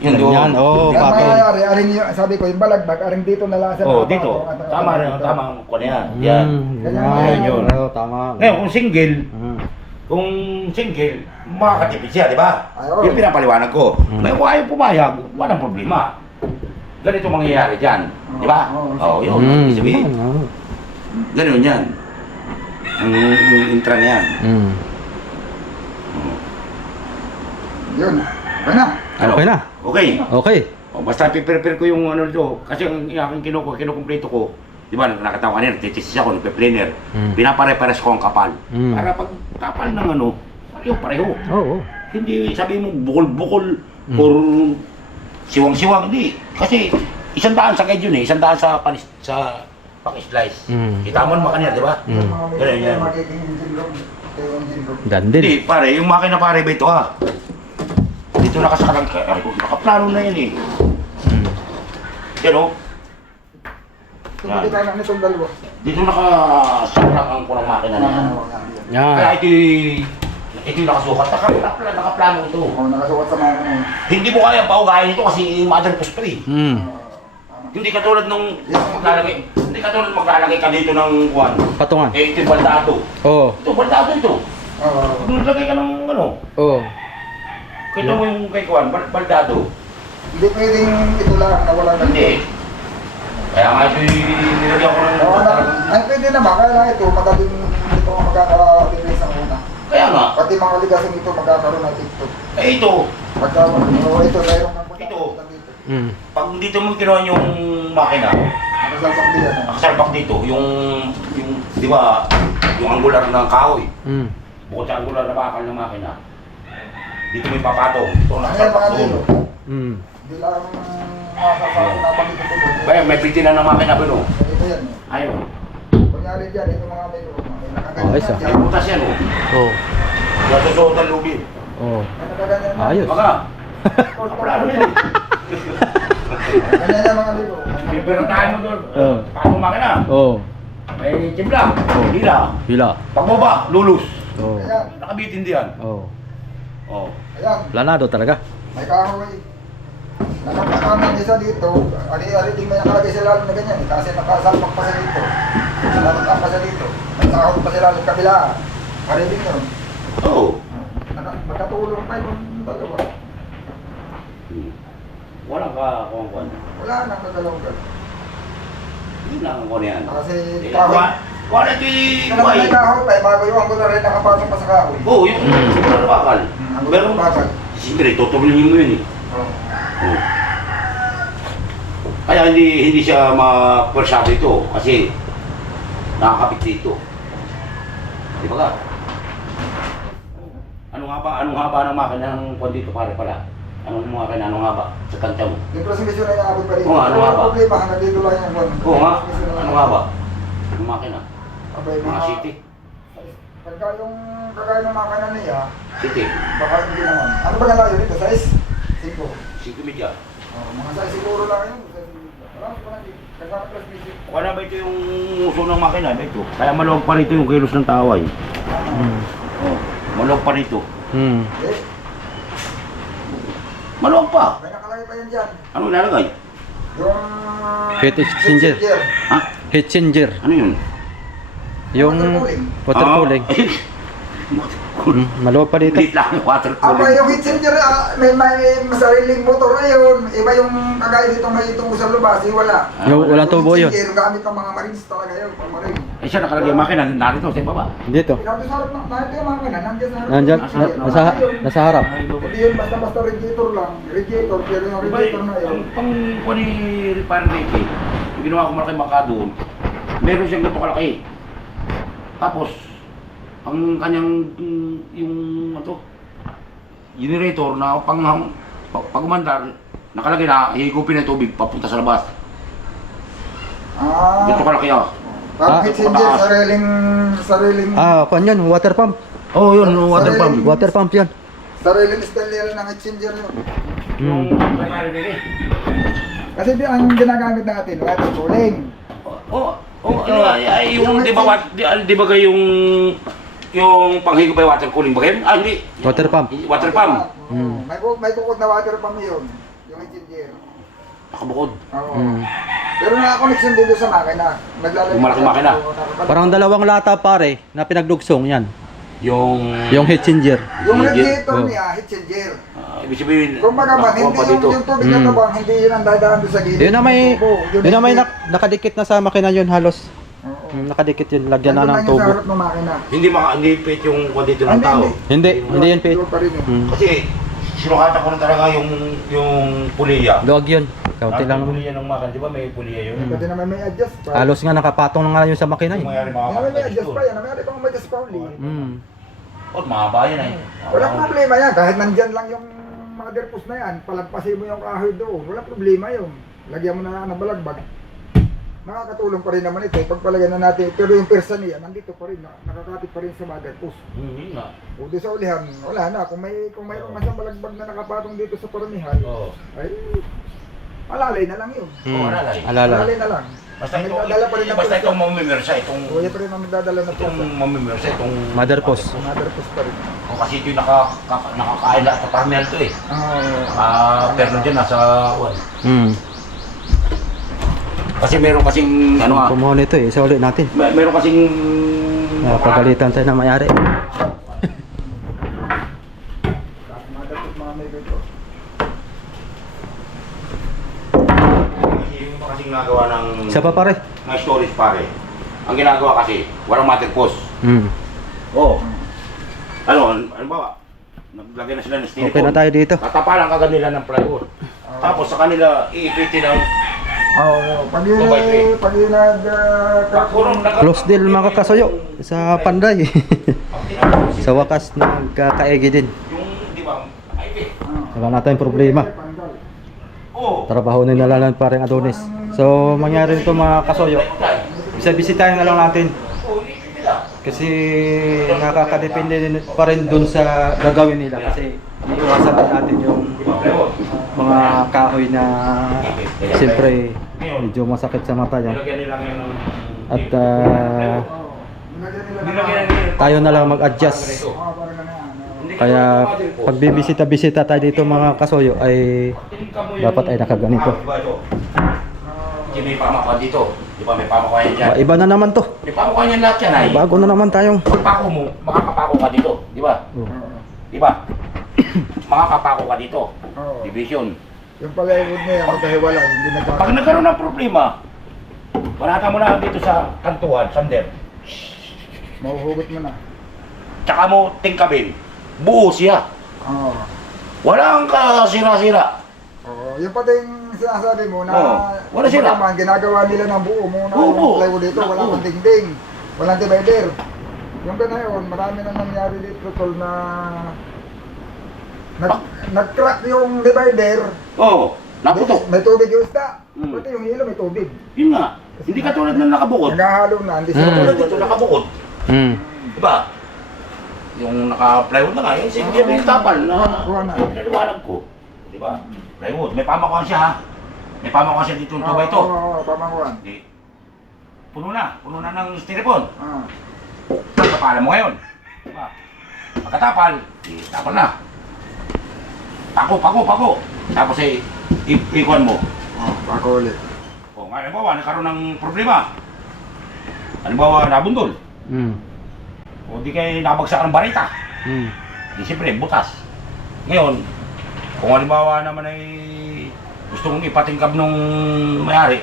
Yun doon. Yan. Oo, Ang papel. mangyayari, aring yung, sabi ko, yung balagbag, aring dito na lang sa Oh, baba, dito. at- Tama rin. Tama ang kuha niya. Yan. Yan. Yun. Oo, tama. Ngayon, kung single, Mm. kung single, makakatipid siya, di ba? Ay, oo. Yung pinapaliwanag ko. Ngayon, kung ayaw pumayag, walang problema. Ganito mangyayari dyan. Di ba? Oo, yun. Ibig sabihin. Oo. Ganun yan. Ang intra niya yan. Mm. Yun. Okay na. Ano? Okay na. Okay. Okay. O, basta piprepare ko yung ano dito. Kasi ang aking kinukumpleto ko, di ba, nakatawa kanina, nagtitisis ako, nagpe-planer. Pinapare-pares ko ang kapal. Para pag kapal ng ano, pareho. Oo. Hindi sabi mo bukol-bukol or siwang-siwang, hindi. Kasi 100 sa guide yun eh, 100 sa panis, sa pang-slice. Mm. Kita mo naman kanina, di ba? Mm. Ganun yan. Magiging engine room. Ito yung engine room. Gandil. Hindi, pare, yung makina pare ba ito ha? Dito nakasakalang nakaplano na yan eh. Mm. Yan o. Tingnan kita na nitong dalawa. Dito nakasakalang ang kunang makina na yan. Kaya Yan. ito yung nakasukat. Nakaplano ito. Oo, nakasukat sa mga ano. Hindi mo kaya paugahin ito kasi mother post pa eh. Mm. Hindi katulad nung maglalagay, hindi katulad maglalagay ka dito ng kuwan. Patungan. Eh, ito yung baldado. Oo. Ito, baldado ito. Oo. Kung lagay ka ng ano, Oo. kita mo yung kay kuwan, baldado. Hindi pwedeng ito lang na wala na. Hindi. Kaya nga ito nilagyan ko ng... Oo, ay pwede naman. Kaya lang ito, magaling ito ang magkaka-release ng una. Kaya nga, Pati mga ligasing ito magkakaroon ng TikTok. eh ito, Pagka, ito, mayroon ng Ito. dito. Mm. pag dito mo kinuha yung makina, Nakasalpak din yan. nakasalpak dito, yung, di ba, yung angular ng kahoy, Mm. bukod sa angular na bakal ng makina, dito may papatong, ito Ano yan nakasalpak mga doon. dito? Mm. Hindi lang makakasama na bakit ito. Kaya may pitinan ng makina ba no? Ito yan. Ayun, Kunyari dyan, ito mga dito. Oh, isa. may butas yan oh. Oo. Nasusuot ang lubid. Oo. Nakakaganyan na. Ayos. Baka, wala ano yan eh. Ganyan yan mga dito. Bibirtahan mo doon, Oo. patong makina, Oo. may tibla, hila, Hila. pagbaba, lulus. Oo. Ayan. Nakabitin diyan. Oo. Oh. Ayan. Planado talaga. May kahoy. Nakakaman isa dito. Ari-ari din may nakalagay sa lalim na ganyan. Kasi nakasalpak pa sa dito. Nakasalpak pa sa dito. May sahod pa sa lalim kabila. Ari din yun. Oo. Magkatulong pa yung dalawa. Walang kakongkon. Wala nang kagalawang gano'n. Hindi na ang kon yan. Kasi Eh, kahoy. wala ito Kaya may kahoy pa, magayuan ko na rin nakapasok pa sa kahoy. Oo, yung ano bakal. Ang Pero, bakal. siyempre, tutuloy mo yun eh. Oo. Oo. Kaya hindi siya ma-persado ito kasi nakakapit dito. Di ba ka? Anong haba ng makina ng kwan dito pare pala? Anong makina, anong haba sa tansya mo? Yung transmission na inaabot pa rin. Oo, ano nga ba? Problema, hanggang dito lang yung one. Oo nga, anong haba? Anong makina? Abay, Mga city? Pagka yung kagaya ng makina niya, City? baka hindi naman. Ano ba nalayo nito? Size? 5. 5 media. Mga size siguro lang yun. Marami pa lang dito. Kasama transmission. O kaya ba ito yung uso ng makina? Ba ito? Kaya maluwag pa rito yung kilos ng taway. Mm. Oh, maluwag pa rito. Mm. Eh, Maluwag pa. may nakalagay pa yan dyan. Ano ilalagay? Yung... Heat exchanger. Ha? Heat changer. Ano yun? Yung water cooling. Mm. Maluwag pa dito. Hindi lang yung water Aba, cooling. yung heat changer, may sariling motor na yun. Iba yung kagaya dito may itong sa lubasi, wala. Yung walang tubo yun. Heat changer, gamit ng mga marines talaga yun, pang marine. Eh siya nakalagay yung makina, narito sa baba. Dito. Sabi sa harap, nakita yung mga kanan, nandiyan sa harap. Nandyan. Ayun. Nasa harap. Hindi yun, basta-basta radiator lang. Radiator, pero yung radiator na yun. Ang pang kuha ni repair rate, yung ginawa ko malaki maka doon, meron siyang ganito kalaki. Tapos, ang kanyang yung ano generator na pag umandar, nakalagay na higupin ng tubig papunta sa labas. Ganito kalaki ah. Parang heat changer, sariling, Kuan yun. Water pump. Oh, yun, water pump. Water pump yan. sariling style ng heat changer yun. Yung Mm. repair rate. Kasi ang ginagamit natin, water cooling. Ano ay yung di ba yung panghigupay water cooling ba kayo? Hindi. Water pump. Water pump. Mm. May bukod na water pump yun. Yung heat changer. Nakabukod. Oo. Mm. Pero naka-connection dito sa makina. Naglalagay. Yung malaking makina. Parang dalawang lata pare na pinagdugsong yan. Yung Yung heat changer. Yung Heat- radiator oh. niya, heat changer. ibig sabihin, Kung baga man, nakakuha hindi pa dito. yung tubig na Mm. tabang, hindi yun ang dadaan doon sa gilid. Yun na may Tubo. yun na may hindi. nakadikit na sa makina yun halos. Oo. Nakadikit yun. Lagyan na Nandun ng lang yun sa tubo. harap ng makina. Hindi fit yung kwan dito ng Hindi, tao. hindi. Hindi yun fit. Doon pa rin yun. Mm. Kasi sinukatan ko na talaga yung puliya. Luwag yun. Kaunti lang. Ang puliya ng makan, di ba may puliya yun? Pwede naman may adjust pa. Halos nga nakapatong na nga yun sa makina Yung eh. mangyari mga May adjust pa yan. May pang may adjust pa uli. Mm. Oh, mahaba yan eh. Walang problema yan. Kahit nandyan lang yung mga derpos na yan, palagpasin mo yung kahoy doon. Walang problema yun. Lagyan mo na ng balagbag. Makakatulong pa rin naman ito. Pagpalagyan na natin, pero yung persa niya, nandito pa rin, nakakapit pa rin sa mother post. Hindi nga. O doon sa ulihan, wala na. Kung mayroong masang balagbag na nakapatong dito sa paramihan, Oo. ay, alalay na lang yun. Oo, alalay. Alala. Alalay na lang. Basta ito, Nagdadala pa rin ng basta persa. itong mamimersa, itong O, yan pa rin ang nagdadala ng persa. mamimersa, itong Mother post. Mother post pa rin. O, kasi ito yung nakakain lahat sa parmel to eh. Pero dyan nasa one. Hmm. Kasi meron kasing ano nga, Kumuha nito eh, isa ulit natin. meron kasing Napagalitan tayo ng mayari. Mother post mga may dito. Kasi yung iba kasing nagawa ng Isa pa pare. mga storage pare. Ang ginagawa kasi, walang mother post. Hmm. Oo. Ano ba? Naglagay na sila ng styrofoam. Okay na tayo dito. Tatapalan kagad nila ng plywood. Tapos sa kanila iipitin ng Pag yun Close deal mga kasuyo sa Panday. Sa wakas nagkakaegi din. yung di ba? Ipit. Wala natin problema. Oo. Trabaho nila lang parang Adonis. So mangyari nito mga kasuyo. Bisitahin na lang natin. Oo, ipit nila. Kasi nakakadepende din pa rin dun sa gagawin nila. Kasi iiwasan din natin yung Di ba? Plywood. mga kahoy na siyempre medyo masakit sa mata yan. Nilagyan nila ngayon ng At nilagyan nila. tayo na lang mag-adjust. Kaya pag bibisita-bisita tayo dito mga kasuyo ay dapat ay nakaganito. Kasi may pamakuan dito. Di ba may pamakuan yan dyan? Iba na naman to. May pamakuan yan lahat yan ay. Bago na naman tayong Pag pako mo, makakapako ka dito. Di ba? Di ba? Makakapako ka dito. Division. Yung plywood niya, magkahiwalay, hindi nagkakaroon. Pag nagkaroon ng problema, panata mo na dito sa kantuhan, sander. Mahuhugot mo na. Tsaka mo tingkabin. Buo siya. Oo. Walang kasira-sira. Oo. Yung pati yung sinasabi mo na Oo. Wala sila. naman, ginagawa nila ng buo muna Oo, yung buo. plywood dito, wala Oo. pang dingding, walang divider. Yung ganayon, marami nang nangyari dito tol na nag-crack yung divider. Oo. Naputok. May tubig yung isda. Mm. Pati yung hilo may tubig. Yun nga. Hindi katulad ng nakabukod. Naghahalo na, hindi Katulad sila dito nakabukod. hmm. Diba? Yung naka-plywood na nga, yung sige yung tapal na Kuha na. naliwanag ko. Diba? Plywood. May pamakuan siya ha. May pamakuan siya dito yung tuba ito. Oo, pamanguan. Di. Puno na ng styrofoam. Ah. Tapalan mo ngayon. Diba? Pagkatapal, di tapal na. Pako. Tapos ikuan mo. Pako ulit. O nga, halimbawa, nagkaroon ng problema. Halimbawa, nabundol. Hmm. O di kayo nabagsak ng barita. Hmm. Di siyempre, butas. Ngayon, kung halimbawa naman ay gusto mong ipatingkab nung may-ari,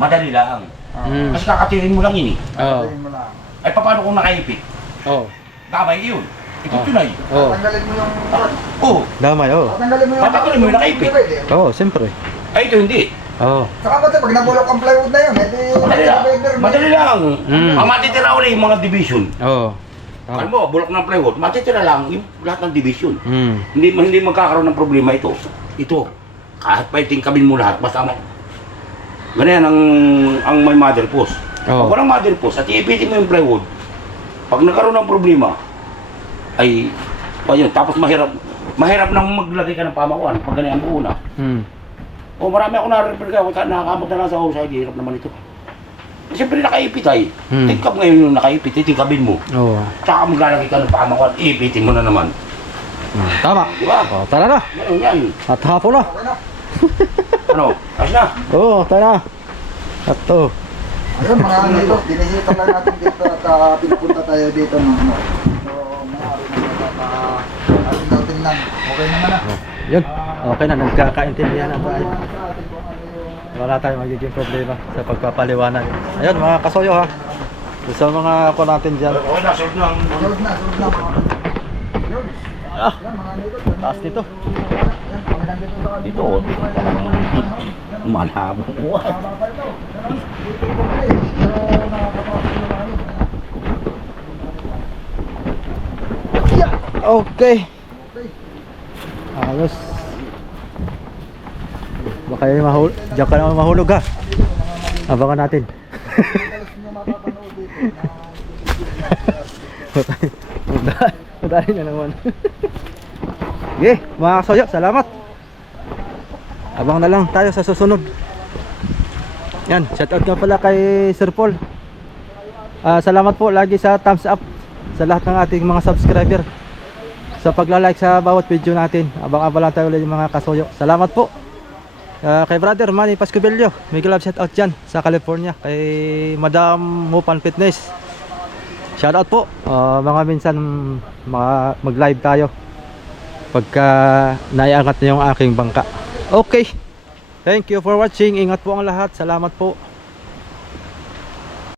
madali lang. Hmm. Kasi kakatirin mo lang yun eh. Oh. Tingin mo lang. Ay paano kung nakaipit? Oh. Damay yun. Ikot yun ay. Oh. Tanggalin mo yung... Oo. Damay oh. Tanggalin mo yung... Tatanggalin mo yung nakaipit. Oh, siyempre. Ay ito hindi. Oh. Saka pati pag nabulok ang plywood na yun, edi... Madali lang. Madali lang. Mm. Ang matitira ulit yung mga division. Oh. Alam mo, bulok ng plywood, matitira lang yung lahat ng division. Hmm. Hindi magkakaroon ng problema ito. Ito. Kahit pa itingkabin mo lahat, basta mo. Ganyan ang may mother post. Oh. Pag walang mother post at iipitin mo yung plywood, pag nagkaroon ng problema, ay, ayun, tapos mahirap nang maglagay ka ng pamakuan pag ganyan ang buo na. Hmm. O marami ako na-refer ka, nakakamot na lang sa husay, hirap naman ito. Siyempre nakaipit ay. Hmm. Tingkab ngayon yung nakaipit, itingkabin mo. Oh. Tsaka maglalagay ka ng pamakuan, ipitin mo na naman. Tama. Di ba? Oh, tara na. Ganun yan. At hapon na. Okay na. Ano? Ayos na. Oh, tara. At to. Ayun, mga dito, binisita lang natin dito at pinapunta tayo dito ng ano. So, maaari na atin lang. Okay naman na. Yun. Okay na, nagkakaintindihan na tayo. Sa atin kung ano yung... Wala tayong magiging problema sa pagpapaliwanag. Ayun, mga kasoyo ha. Sa mga ako natin dyan. Okay na, solve na. Sunod na mga... Yun. Ah, Yan, mga nito. taas dito. Yan, pagandang dito sa atin. Dito, malabo. Tama pa ito. Yan, dito ito pa eh. So, nakakapasok na kami. Okay. Okay. Ayos. Baka yung diyan ka naman mahulog ha. Abangan natin. Madalas nyo mapapanood dito na Madali na naman. Okay, mga kasoyo, salamat. Abang na lang tayo sa susunod. Yan, shoutout nga pala kay Sir Paul. Salamat po lagi sa thumbs up sa lahat ng ating mga subscriber, sa pagla-like sa bawat video natin. Abang-abang lang tayo ulit yung mga kasoyo. Salamat po. Kay brother Manny Pascubilio, may love shoutout dyan sa California. Kay Madam Mupan Fitness, shoutout po. Mga minsan mag-live tayo pagka naiangat na yung aking bangka. Okay, thank you for watching. Ingat po ang lahat. Salamat po.